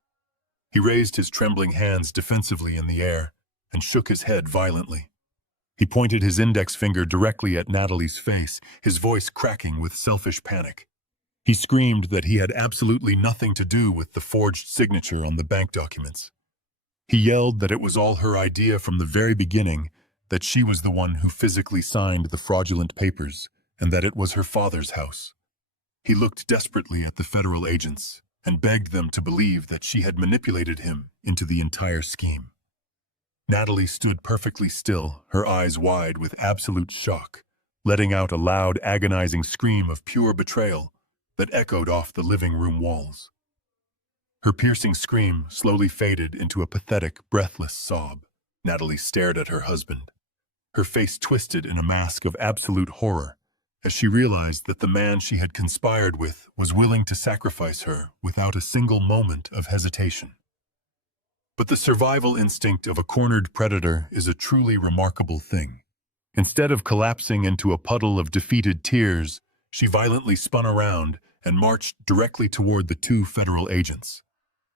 He raised his trembling hands defensively in the air and shook his head violently. He pointed his index finger directly at Natalie's face, his voice cracking with selfish panic. He screamed that he had absolutely nothing to do with the forged signature on the bank documents. He yelled that it was all her idea from the very beginning, that she was the one who physically signed the fraudulent papers and that it was her father's house. He looked desperately at the federal agents and begged them to believe that she had manipulated him into the entire scheme. Natalie stood perfectly still, her eyes wide with absolute shock, letting out a loud, agonizing scream of pure betrayal that echoed off the living room walls. Her piercing scream slowly faded into a pathetic, breathless sob. Natalie stared at her husband, her face twisted in a mask of absolute horror, as she realized that the man she had conspired with was willing to sacrifice her without a single moment of hesitation. But the survival instinct of a cornered predator is a truly remarkable thing. Instead of collapsing into a puddle of defeated tears, she violently spun around and marched directly toward the two federal agents.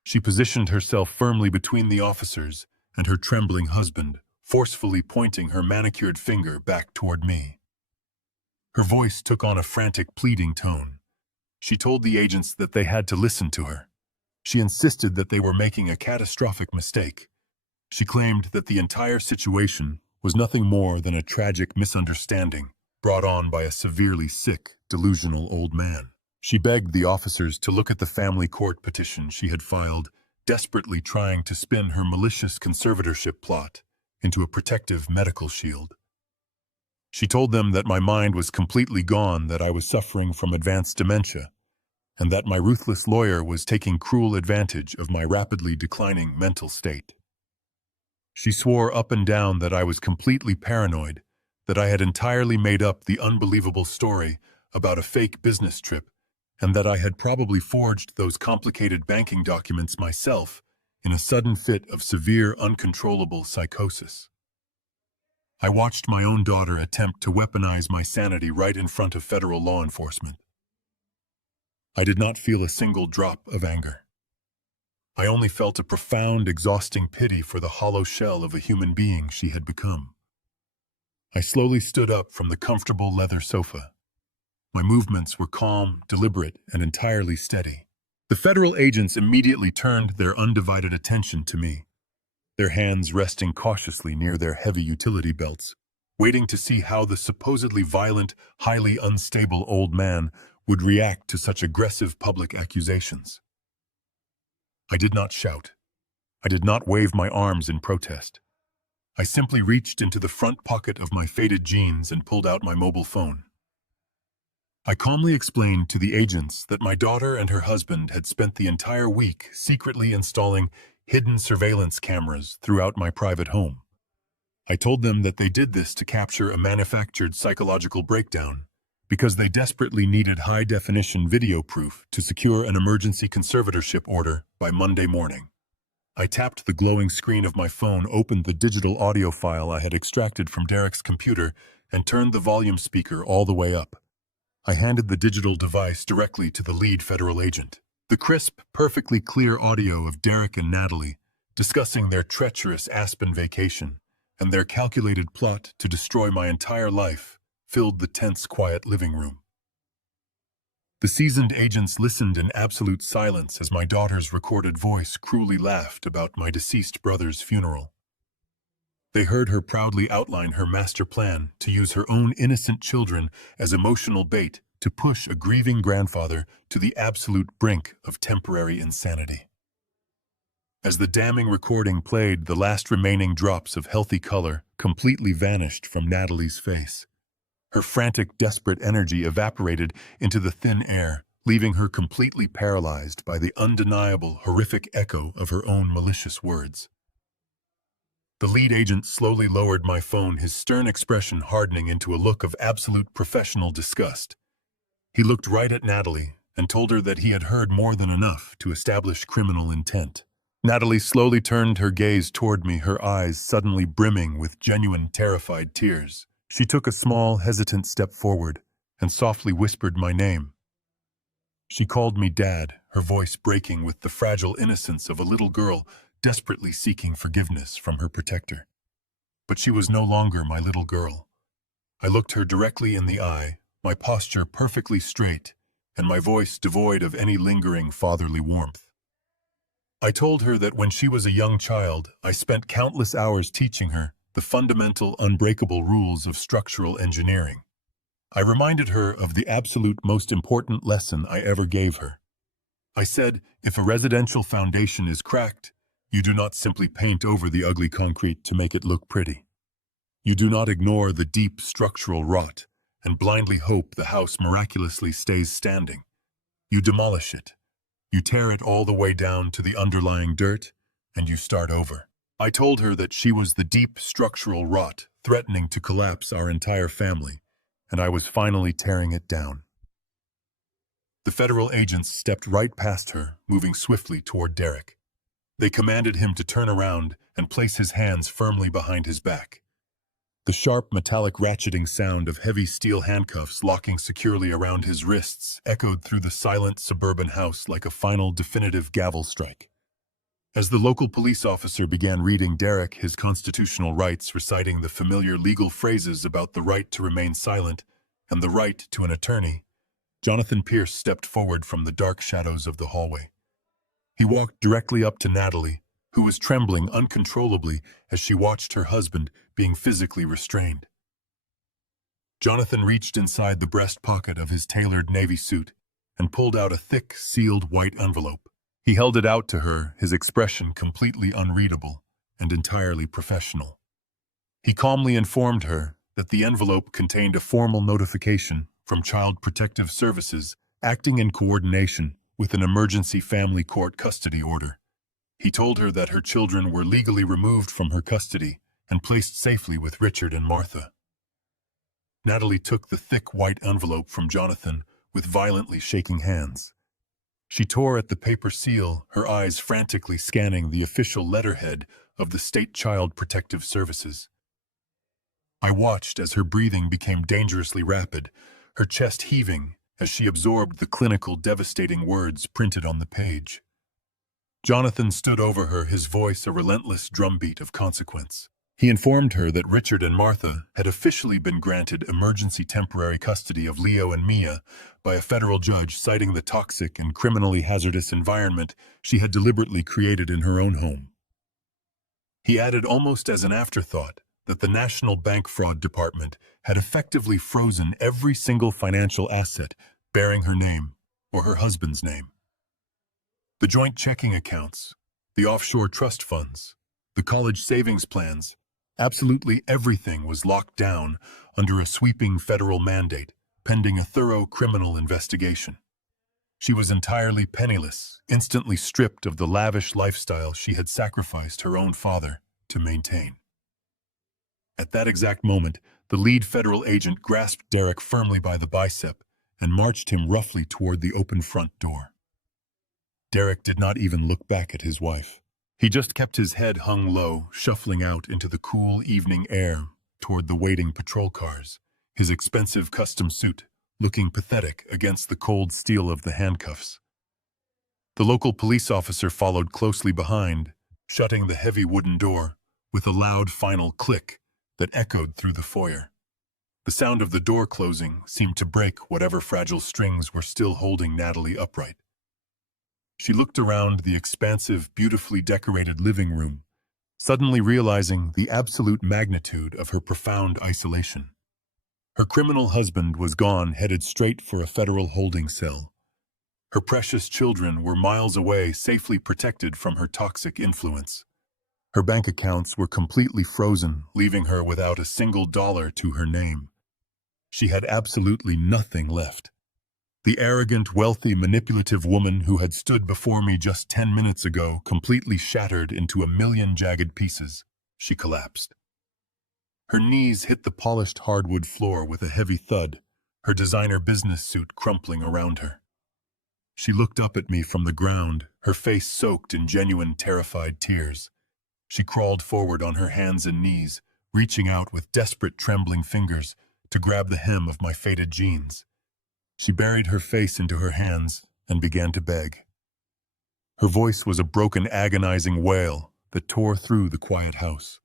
She positioned herself firmly between the officers and her trembling husband, forcefully pointing her manicured finger back toward me. Her voice took on a frantic, pleading tone. She told the agents that they had to listen to her. She insisted that they were making a catastrophic mistake. She claimed that the entire situation was nothing more than a tragic misunderstanding brought on by a severely sick, delusional old man. She begged the officers to look at the family court petition she had filed, desperately trying to spin her malicious conservatorship plot into a protective medical shield. She told them that my mind was completely gone, that I was suffering from advanced dementia, and that my ruthless lawyer was taking cruel advantage of my rapidly declining mental state. She swore up and down that I was completely paranoid, that I had entirely made up the unbelievable story about a fake business trip, and that I had probably forged those complicated banking documents myself in a sudden fit of severe, uncontrollable psychosis. I watched my own daughter attempt to weaponize my sanity right in front of federal law enforcement. I did not feel a single drop of anger. I only felt a profound, exhausting pity for the hollow shell of a human being she had become. I slowly stood up from the comfortable leather sofa. My movements were calm, deliberate, and entirely steady. The federal agents immediately turned their undivided attention to me, their hands resting cautiously near their heavy utility belts, waiting to see how the supposedly violent, highly unstable old man would react to such aggressive public accusations. I did not shout. I did not wave my arms in protest. I simply reached into the front pocket of my faded jeans and pulled out my mobile phone. I calmly explained to the agents that my daughter and her husband had spent the entire week secretly installing hidden surveillance cameras throughout my private home. I told them that they did this to capture a manufactured psychological breakdown, because they desperately needed high-definition video proof to secure an emergency conservatorship order by Monday morning. I tapped the glowing screen of my phone, opened the digital audio file I had extracted from Derek's computer, and turned the volume speaker all the way up. I handed the digital device directly to the lead federal agent. The crisp, perfectly clear audio of Derek and Natalie discussing their treacherous Aspen vacation and their calculated plot to destroy my entire life filled the tense, quiet living room. The seasoned agents listened in absolute silence as my daughter's recorded voice cruelly laughed about my deceased brother's funeral. They heard her proudly outline her master plan to use her own innocent children as emotional bait to push a grieving grandfather to the absolute brink of temporary insanity. As the damning recording played, the last remaining drops of healthy color completely vanished from Natalie's face. Her frantic, desperate energy evaporated into the thin air, leaving her completely paralyzed by the undeniable, horrific echo of her own malicious words. The lead agent slowly lowered my phone, his stern expression hardening into a look of absolute professional disgust. He looked right at Natalie and told her that he had heard more than enough to establish criminal intent. Natalie slowly turned her gaze toward me, her eyes suddenly brimming with genuine, terrified tears. She took a small, hesitant step forward and softly whispered my name. She called me Dad, her voice breaking with the fragile innocence of a little girl desperately seeking forgiveness from her protector. But she was no longer my little girl. I looked her directly in the eye, my posture perfectly straight, and my voice devoid of any lingering fatherly warmth. I told her that when she was a young child, I spent countless hours teaching her the fundamental, unbreakable rules of structural engineering. I reminded her of the absolute most important lesson I ever gave her. I said, if a residential foundation is cracked, you do not simply paint over the ugly concrete to make it look pretty. You do not ignore the deep structural rot and blindly hope the house miraculously stays standing. You demolish it. You tear it all the way down to the underlying dirt, and you start over. I told her that she was the deep structural rot threatening to collapse our entire family, and I was finally tearing it down. The federal agents stepped right past her, moving swiftly toward Derek. They commanded him to turn around and place his hands firmly behind his back. The sharp metallic ratcheting sound of heavy steel handcuffs locking securely around his wrists echoed through the silent suburban house like a final definitive gavel strike. As the local police officer began reading Derek his constitutional rights, reciting the familiar legal phrases about the right to remain silent and the right to an attorney, Jonathan Pierce stepped forward from the dark shadows of the hallway. He walked directly up to Natalie, who was trembling uncontrollably as she watched her husband being physically restrained. Jonathan reached inside the breast pocket of his tailored navy suit and pulled out a thick, sealed white envelope. He held it out to her, his expression completely unreadable and entirely professional. He calmly informed her that the envelope contained a formal notification from Child Protective Services acting in coordination with an emergency family court custody order. He told her that her children were legally removed from her custody and placed safely with Richard and Martha. Natalie took the thick white envelope from Jonathan with violently shaking hands. She tore at the paper seal, her eyes frantically scanning the official letterhead of the State Child Protective Services. I watched as her breathing became dangerously rapid, her chest heaving as she absorbed the clinical, devastating words printed on the page. Jonathan stood over her, his voice a relentless drumbeat of consequence. He informed her that Richard and Martha had officially been granted emergency temporary custody of Leo and Mia by a federal judge, citing the toxic and criminally hazardous environment she had deliberately created in her own home. He added almost as an afterthought that the National Bank Fraud Department had effectively frozen every single financial asset bearing her name or her husband's name. The joint checking accounts, the offshore trust funds, the college savings plans, absolutely everything was locked down under a sweeping federal mandate, pending a thorough criminal investigation. She was entirely penniless, instantly stripped of the lavish lifestyle she had sacrificed her own father to maintain. At that exact moment, the lead federal agent grasped Derek firmly by the bicep and marched him roughly toward the open front door. Derek did not even look back at his wife. He just kept his head hung low, shuffling out into the cool evening air toward the waiting patrol cars, his expensive custom suit looking pathetic against the cold steel of the handcuffs. The local police officer followed closely behind, shutting the heavy wooden door with a loud final click that echoed through the foyer. The sound of the door closing seemed to break whatever fragile strings were still holding Natalie upright. She looked around the expansive, beautifully decorated living room, suddenly realizing the absolute magnitude of her profound isolation. Her criminal husband was gone, headed straight for a federal holding cell. Her precious children were miles away, safely protected from her toxic influence. Her bank accounts were completely frozen, leaving her without a single dollar to her name. She had absolutely nothing left. The arrogant, wealthy, manipulative woman who had stood before me just 10 minutes ago, completely shattered into a million jagged pieces, she collapsed. Her knees hit the polished hardwood floor with a heavy thud, her designer business suit crumpling around her. She looked up at me from the ground, her face soaked in genuine, terrified tears. She crawled forward on her hands and knees, reaching out with desperate, trembling fingers to grab the hem of my faded jeans. She buried her face into her hands and began to beg. Her voice was a broken, agonizing wail that tore through the quiet house.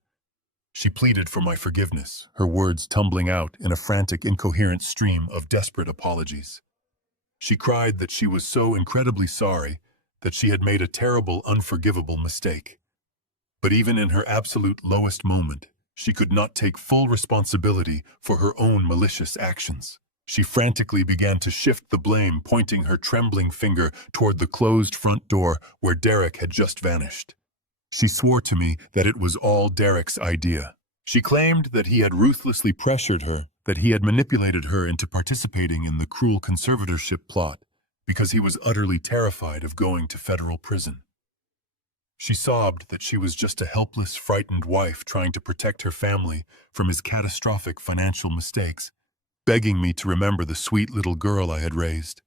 She pleaded for my forgiveness, her words tumbling out in a frantic, incoherent stream of desperate apologies. She cried that she was so incredibly sorry that she had made a terrible, unforgivable mistake. But even in her absolute lowest moment, She could not take full responsibility for her own malicious actions. She frantically began to shift the blame, pointing her trembling finger toward the closed front door where Derek had just vanished. She swore to me that it was all Derek's idea. She claimed that he had ruthlessly pressured her, that he had manipulated her into participating in the cruel conservatorship plot, because he was utterly terrified of going to federal prison. She sobbed that she was just a helpless, frightened wife trying to protect her family from his catastrophic financial mistakes, begging me to remember the sweet little girl I had raised.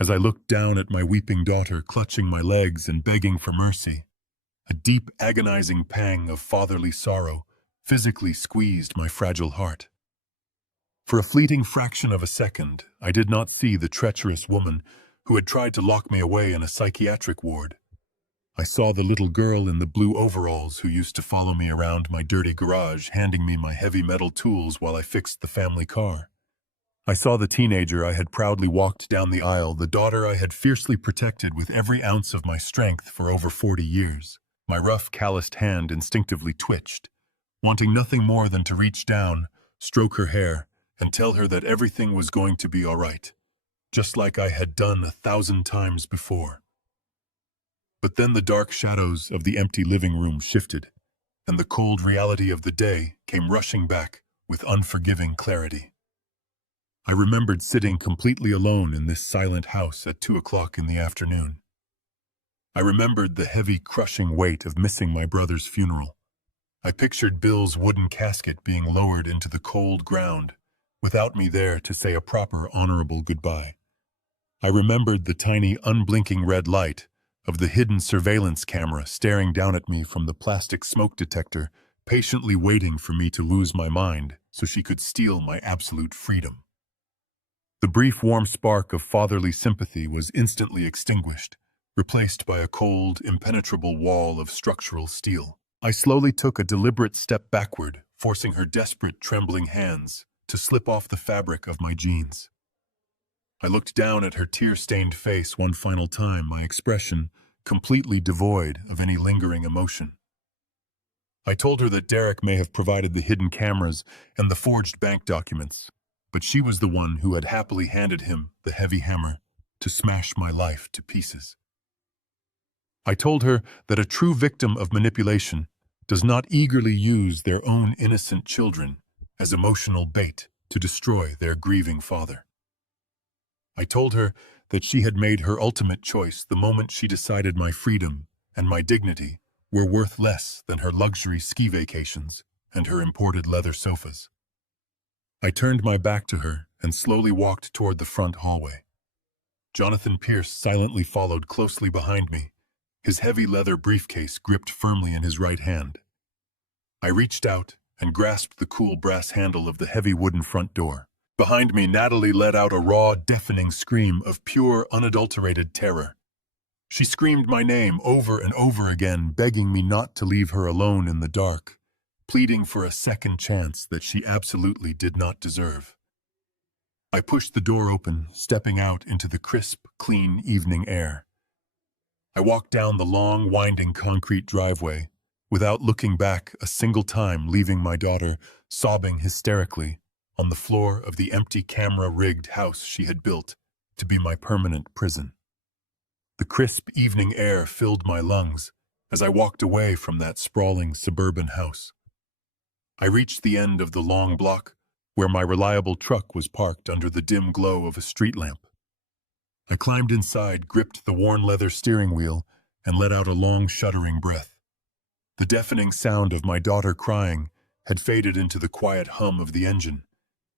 As I looked down at my weeping daughter, clutching my legs and begging for mercy, a deep, agonizing pang of fatherly sorrow physically squeezed my fragile heart. For a fleeting fraction of a second, I did not see the treacherous woman who had tried to lock me away in a psychiatric ward. I saw the little girl in the blue overalls who used to follow me around my dirty garage, handing me my heavy metal tools while I fixed the family car. I saw the teenager I had proudly walked down the aisle, the daughter I had fiercely protected with every ounce of my strength for over 40 years. My rough, calloused hand instinctively twitched, wanting nothing more than to reach down, stroke her hair, and tell her that everything was going to be all right, just like I had done 1,000 times before. But then the dark shadows of the empty living room shifted, and the cold reality of the day came rushing back with unforgiving clarity. I remembered sitting completely alone in this silent house at 2 o'clock in the afternoon. I remembered the heavy, crushing weight of missing my brother's funeral. I pictured Bill's wooden casket being lowered into the cold ground, without me there to say a proper, honorable goodbye. I remembered the tiny, unblinking red light of the hidden surveillance camera staring down at me from the plastic smoke detector, patiently waiting for me to lose my mind so she could steal my absolute freedom. The brief, warm spark of fatherly sympathy was instantly extinguished, replaced by a cold, impenetrable wall of structural steel. I slowly took a deliberate step backward, forcing her desperate, trembling hands to slip off the fabric of my jeans. I looked down at her tear-stained face one final time, my expression completely devoid of any lingering emotion. I told her that Derek may have provided the hidden cameras and the forged bank documents, but she was the one who had happily handed him the heavy hammer to smash my life to pieces. I told her that a true victim of manipulation does not eagerly use their own innocent children as emotional bait to destroy their grieving father. I told her that she had made her ultimate choice the moment she decided my freedom and my dignity were worth less than her luxury ski vacations and her imported leather sofas. I turned my back to her and slowly walked toward the front hallway. Jonathan Pierce silently followed closely behind me, his heavy leather briefcase gripped firmly in his right hand. I reached out and grasped the cool brass handle of the heavy wooden front door. Behind me, Natalie let out a raw, deafening scream of pure, unadulterated terror. She screamed my name over and over again, begging me not to leave her alone in the dark, pleading for a second chance that she absolutely did not deserve. I pushed the door open, stepping out into the crisp, clean evening air. I walked down the long, winding concrete driveway, without looking back a single time, leaving my daughter sobbing hysterically on the floor of the empty camera-rigged house she had built to be my permanent prison. The crisp evening air filled my lungs as I walked away from that sprawling suburban house. I reached the end of the long block where my reliable truck was parked under the dim glow of a street lamp. I climbed inside, gripped the worn leather steering wheel, and let out a long, shuddering breath. The deafening sound of my daughter crying had faded into the quiet hum of the engine,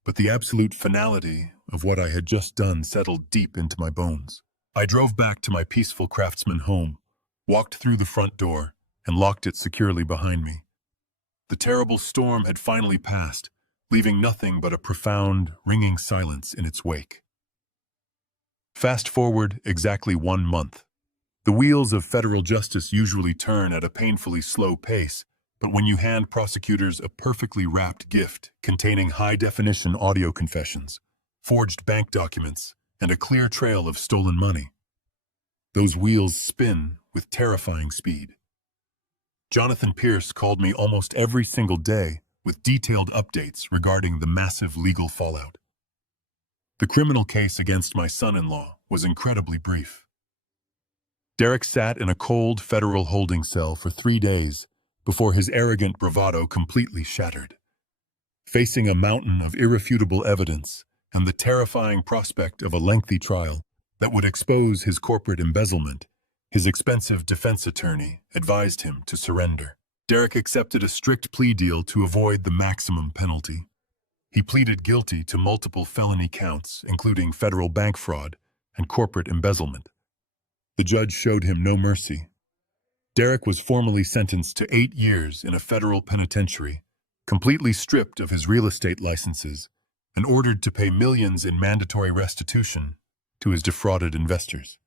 but the absolute finality of what I had just done settled deep into my bones. I drove back to my peaceful craftsman home, walked through the front door, and locked it securely behind me. The terrible storm had finally passed, leaving nothing but a profound, ringing silence in its wake. Fast forward exactly 1 month. The wheels of federal justice usually turn at a painfully slow pace, but when you hand prosecutors a perfectly wrapped gift containing high-definition audio confessions, forged bank documents, and a clear trail of stolen money, those wheels spin with terrifying speed. Jonathan Pierce called me almost every single day with detailed updates regarding the massive legal fallout. The criminal case against my son-in-law was incredibly brief. Derek sat in a cold federal holding cell for 3 days before his arrogant bravado completely shattered. Facing a mountain of irrefutable evidence and the terrifying prospect of a lengthy trial that would expose his corporate embezzlement, his expensive defense attorney advised him to surrender. Derek accepted a strict plea deal to avoid the maximum penalty. He pleaded guilty to multiple felony counts, including federal bank fraud and corporate embezzlement. The judge showed him no mercy. Derek was formally sentenced to 8 years in a federal penitentiary, completely stripped of his real estate licenses, and ordered to pay millions in mandatory restitution to his defrauded investors.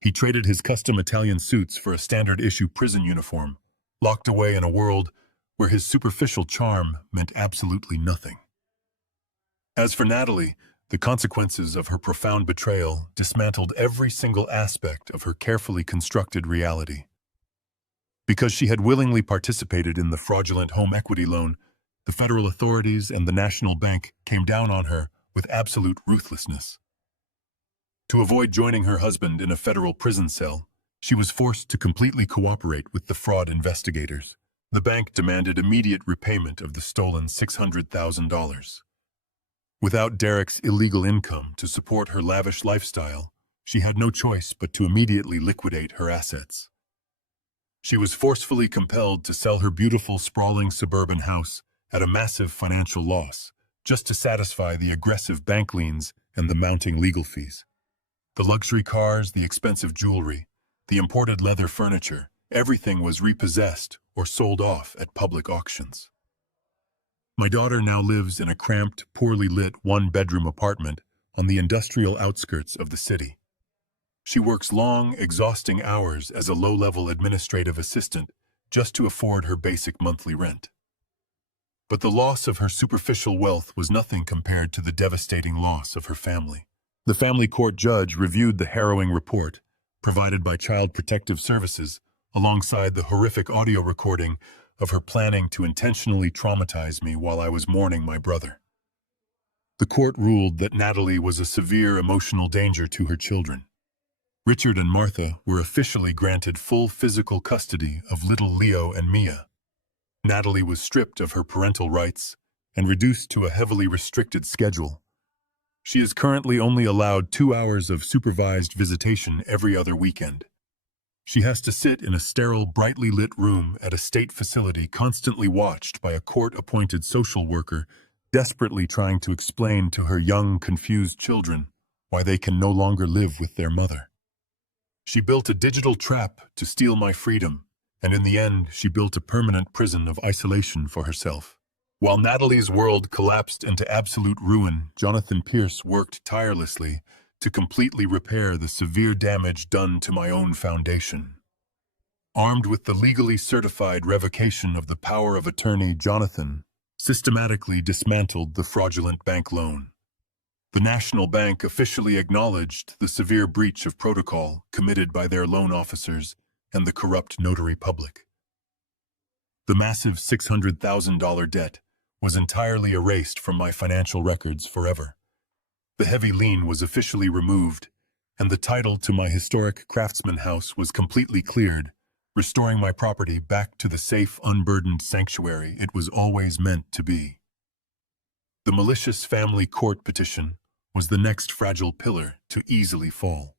He traded his custom Italian suits for a standard-issue prison uniform, locked away in a world where his superficial charm meant absolutely nothing. As for Natalie, the consequences of her profound betrayal dismantled every single aspect of her carefully constructed reality. Because she had willingly participated in the fraudulent home equity loan, the federal authorities and the national bank came down on her with absolute ruthlessness. To avoid joining her husband in a federal prison cell, she was forced to completely cooperate with the fraud investigators. The bank demanded immediate repayment of the stolen $600,000. Without Derek's illegal income to support her lavish lifestyle, she had no choice but to immediately liquidate her assets. She was forcefully compelled to sell her beautiful, sprawling suburban house at a massive financial loss, just to satisfy the aggressive bank liens and the mounting legal fees. The luxury cars, the expensive jewelry, the imported leather furniture, everything was repossessed or sold off at public auctions. My daughter now lives in a cramped, poorly lit one-bedroom apartment on the industrial outskirts of the city. She works long, exhausting hours as a low-level administrative assistant just to afford her basic monthly rent. But the loss of her superficial wealth was nothing compared to the devastating loss of her family. The family court judge reviewed the harrowing report provided by Child Protective Services alongside the horrific audio recording of her planning to intentionally traumatize me while I was mourning my brother. The court ruled that Natalie was a severe emotional danger to her children. Richard and Martha were officially granted full physical custody of little Leo and Mia. Natalie was stripped of her parental rights and reduced to a heavily restricted schedule. She is currently only allowed 2 hours of supervised visitation every other weekend. She has to sit in a sterile, brightly lit room at a state facility constantly watched by a court-appointed social worker, desperately trying to explain to her young, confused children why they can no longer live with their mother. She built a digital trap to steal my freedom, and in the end, she built a permanent prison of isolation for herself. While Natalie's world collapsed into absolute ruin, Jonathan Pierce worked tirelessly to completely repair the severe damage done to my own foundation. Armed with the legally certified revocation of the power of attorney, Jonathan systematically dismantled the fraudulent bank loan. The National Bank officially acknowledged the severe breach of protocol committed by their loan officers and the corrupt notary public. The massive $600,000 debt was entirely erased from my financial records forever. The heavy lien was officially removed, and the title to my historic craftsman house was completely cleared, restoring my property back to the safe, unburdened sanctuary it was always meant to be. The malicious family court petition was the next fragile pillar to easily fall.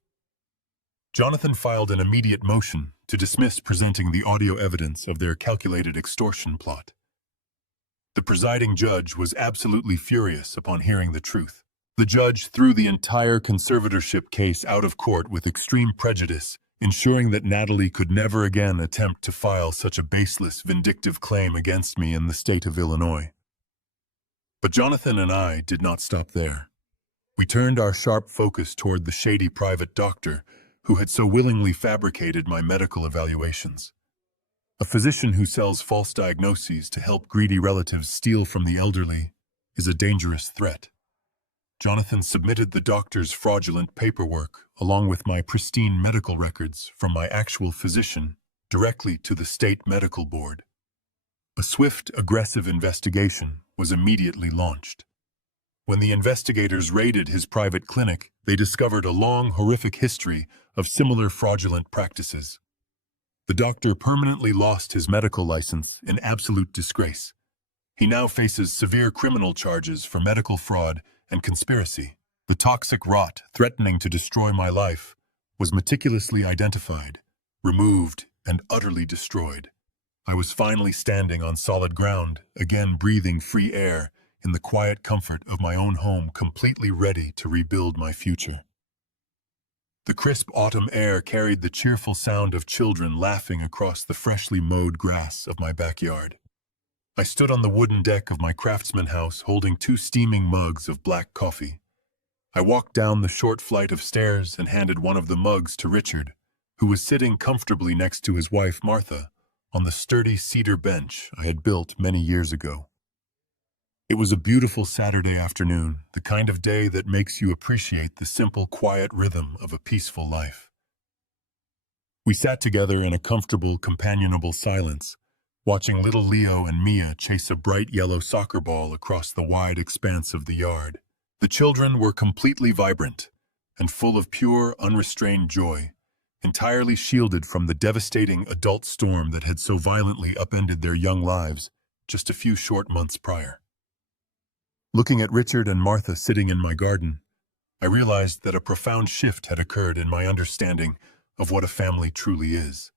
Jonathan filed an immediate motion to dismiss presenting the audio evidence of their calculated extortion plot. The presiding judge was absolutely furious upon hearing the truth. The judge threw the entire conservatorship case out of court with extreme prejudice, ensuring that Natalie could never again attempt to file such a baseless, vindictive claim against me in the state of Illinois. But Jonathan and I did not stop there. We turned our sharp focus toward the shady private doctor who had so willingly fabricated my medical evaluations. A physician who sells false diagnoses to help greedy relatives steal from the elderly is a dangerous threat. Jonathan submitted the doctor's fraudulent paperwork along with my pristine medical records from my actual physician directly to the state medical board. A swift, aggressive investigation was immediately launched. When the investigators raided his private clinic, they discovered a long, horrific history of similar fraudulent practices. The doctor permanently lost his medical license in absolute disgrace. He now faces severe criminal charges for medical fraud and conspiracy. The toxic rot threatening to destroy my life was meticulously identified, removed, and utterly destroyed. I was finally standing on solid ground, again breathing free air in the quiet comfort of my own home, completely ready to rebuild my future. The crisp autumn air carried the cheerful sound of children laughing across the freshly mowed grass of my backyard. I stood on the wooden deck of my craftsman house holding 2 steaming mugs of black coffee. I walked down the short flight of stairs and handed one of the mugs to Richard, who was sitting comfortably next to his wife Martha on the sturdy cedar bench I had built many years ago. It was a beautiful Saturday afternoon, the kind of day that makes you appreciate the simple, quiet rhythm of a peaceful life. We sat together in a comfortable, companionable silence, watching little Leo and Mia chase a bright yellow soccer ball across the wide expanse of the yard. The children were completely vibrant and full of pure, unrestrained joy, entirely shielded from the devastating adult storm that had so violently upended their young lives just a few short months prior. Looking at Richard and Martha sitting in my garden, I realized that a profound shift had occurred in my understanding of what a family truly is.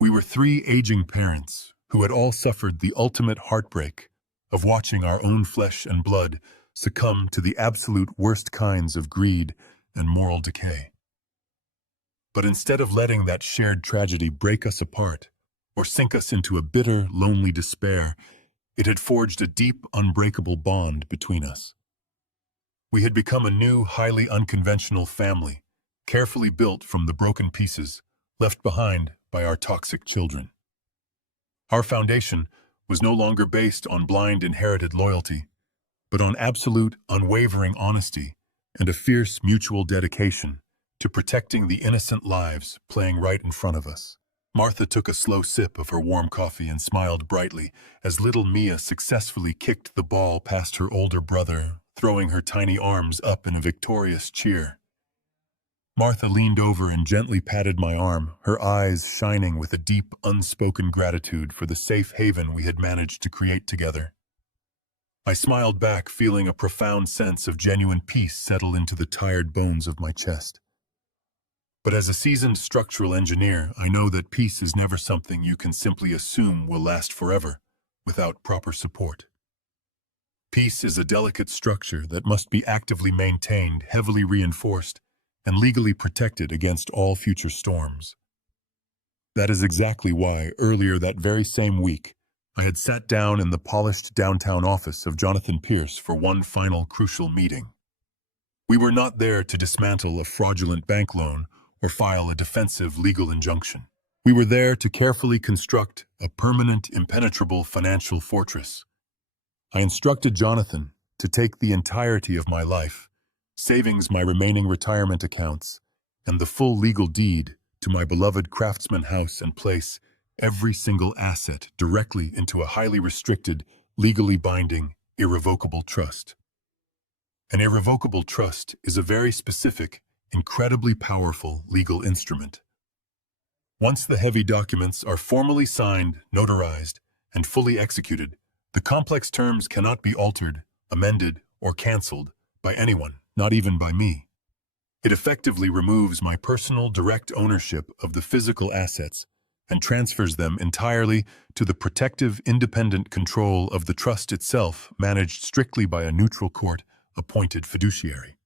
We were 3 aging parents who had all suffered the ultimate heartbreak of watching our own flesh and blood succumb to the absolute worst kinds of greed and moral decay. But instead of letting that shared tragedy break us apart or sink us into a bitter, lonely despair, it had forged a deep, unbreakable bond between us. We had become a new, highly unconventional family, carefully built from the broken pieces left behind by our toxic children. Our foundation was no longer based on blind inherited loyalty, but on absolute, unwavering honesty and a fierce mutual dedication to protecting the innocent lives playing right in front of us. Martha took a slow sip of her warm coffee and smiled brightly as little Mia successfully kicked the ball past her older brother, throwing her tiny arms up in a victorious cheer. Martha leaned over and gently patted my arm, her eyes shining with a deep, unspoken gratitude for the safe haven we had managed to create together. I smiled back, feeling a profound sense of genuine peace settle into the tired bones of my chest. But as a seasoned structural engineer, I know that peace is never something you can simply assume will last forever without proper support. Peace is a delicate structure that must be actively maintained, heavily reinforced, and legally protected against all future storms. That is exactly why, earlier that very same week, I had sat down in the polished downtown office of Jonathan Pierce for one final crucial meeting. We were not there to dismantle a fraudulent bank loan or file a defensive legal injunction. We were there to carefully construct a permanent, impenetrable financial fortress. I instructed Jonathan to take the entirety of my life, savings, my remaining retirement accounts, and the full legal deed to my beloved craftsman house and place every single asset directly into a highly restricted, legally binding, irrevocable trust. An irrevocable trust is a very specific, incredibly powerful legal instrument. Once the heavy documents are formally signed, notarized, and fully executed, the complex terms cannot be altered, amended, or canceled by anyone, not even by me. It effectively removes my personal direct ownership of the physical assets and transfers them entirely to the protective, independent control of the trust itself, managed strictly by a neutral court-appointed fiduciary.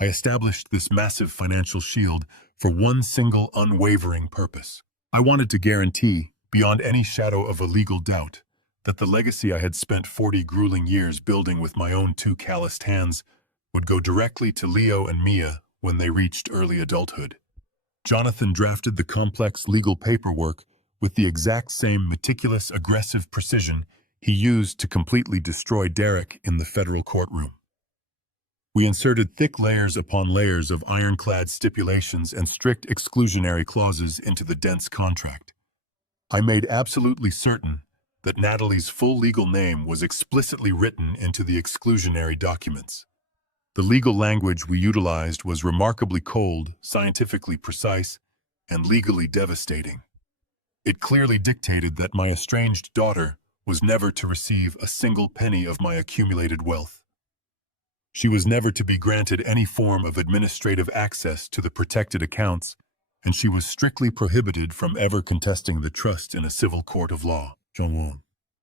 I established this massive financial shield for one single unwavering purpose. I wanted to guarantee, beyond any shadow of a legal doubt, that the legacy I had spent 40 grueling years building with my own 2 calloused hands would go directly to Leo and Mia when they reached early adulthood. Jonathan drafted the complex legal paperwork with the exact same meticulous, aggressive precision he used to completely destroy Derek in the federal courtroom. We inserted thick layers upon layers of ironclad stipulations and strict exclusionary clauses into the dense contract. I made absolutely certain that Natalie's full legal name was explicitly written into the exclusionary documents. The legal language we utilized was remarkably cold, scientifically precise, and legally devastating. It clearly dictated that my estranged daughter was never to receive a single penny of my accumulated wealth. She was never to be granted any form of administrative access to the protected accounts, and she was strictly prohibited from ever contesting the trust in a civil court of law.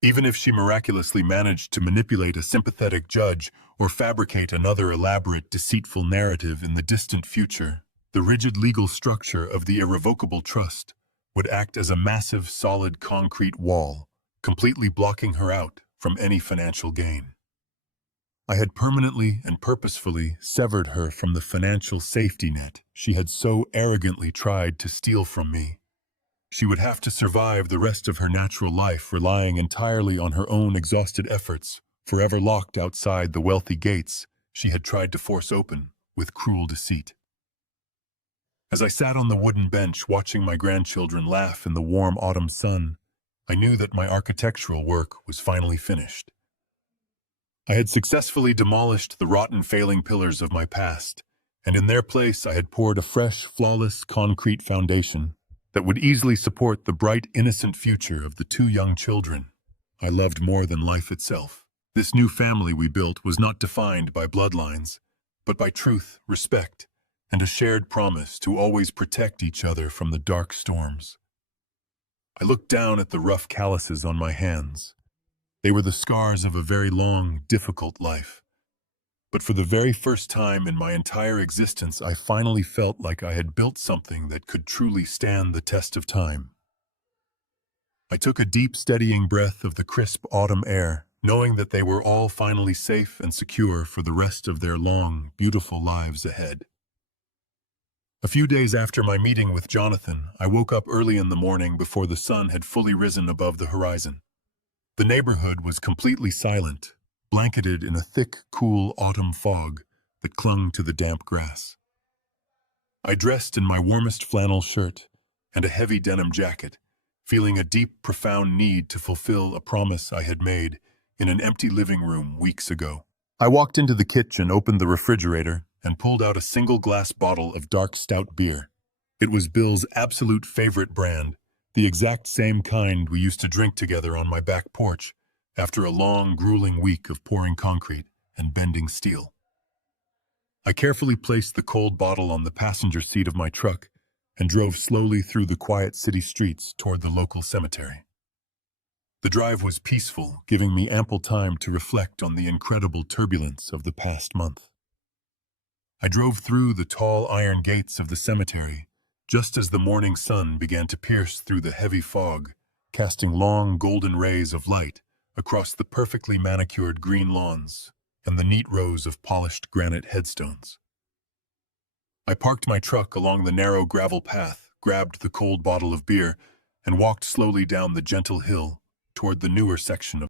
Even if she miraculously managed to manipulate a sympathetic judge or fabricate another elaborate, deceitful narrative in the distant future, the rigid legal structure of the irrevocable trust would act as a massive, solid concrete wall, completely blocking her out from any financial gain. I had permanently and purposefully severed her from the financial safety net she had so arrogantly tried to steal from me. She would have to survive the rest of her natural life relying entirely on her own exhausted efforts, forever locked outside the wealthy gates she had tried to force open with cruel deceit. As I sat on the wooden bench watching my grandchildren laugh in the warm autumn sun, I knew that my architectural work was finally finished. I had successfully demolished the rotten, failing pillars of my past, and in their place I had poured a fresh, flawless concrete foundation that would easily support the bright, innocent future of the two young children I loved more than life itself. This new family we built was not defined by bloodlines, but by truth, respect, and a shared promise to always protect each other from the dark storms. I looked down at the rough calluses on my hands. They were the scars of a very long, difficult life. But for the very first time in my entire existence, I finally felt like I had built something that could truly stand the test of time. I took a deep, steadying breath of the crisp autumn air, knowing that they were all finally safe and secure for the rest of their long, beautiful lives ahead. A few days after my meeting with Jonathan, I woke up early in the morning before the sun had fully risen above the horizon. The neighborhood was completely silent, blanketed in a thick, cool autumn fog that clung to the damp grass. I dressed in my warmest flannel shirt and a heavy denim jacket, feeling a deep, profound need to fulfill a promise I had made in an empty living room weeks ago. I walked into the kitchen, opened the refrigerator, and pulled out a single glass bottle of dark stout beer. It was Bill's absolute favorite brand, the exact same kind we used to drink together on my back porch after a long, grueling week of pouring concrete and bending steel. I carefully placed the cold bottle on the passenger seat of my truck and drove slowly through the quiet city streets toward the local cemetery. The drive was peaceful, giving me ample time to reflect on the incredible turbulence of the past month. I drove through the tall iron gates of the cemetery just as the morning sun began to pierce through the heavy fog, casting long golden rays of light across the perfectly manicured green lawns and the neat rows of polished granite headstones. I parked my truck along the narrow gravel path, grabbed the cold bottle of beer, and walked slowly down the gentle hill toward the newer section of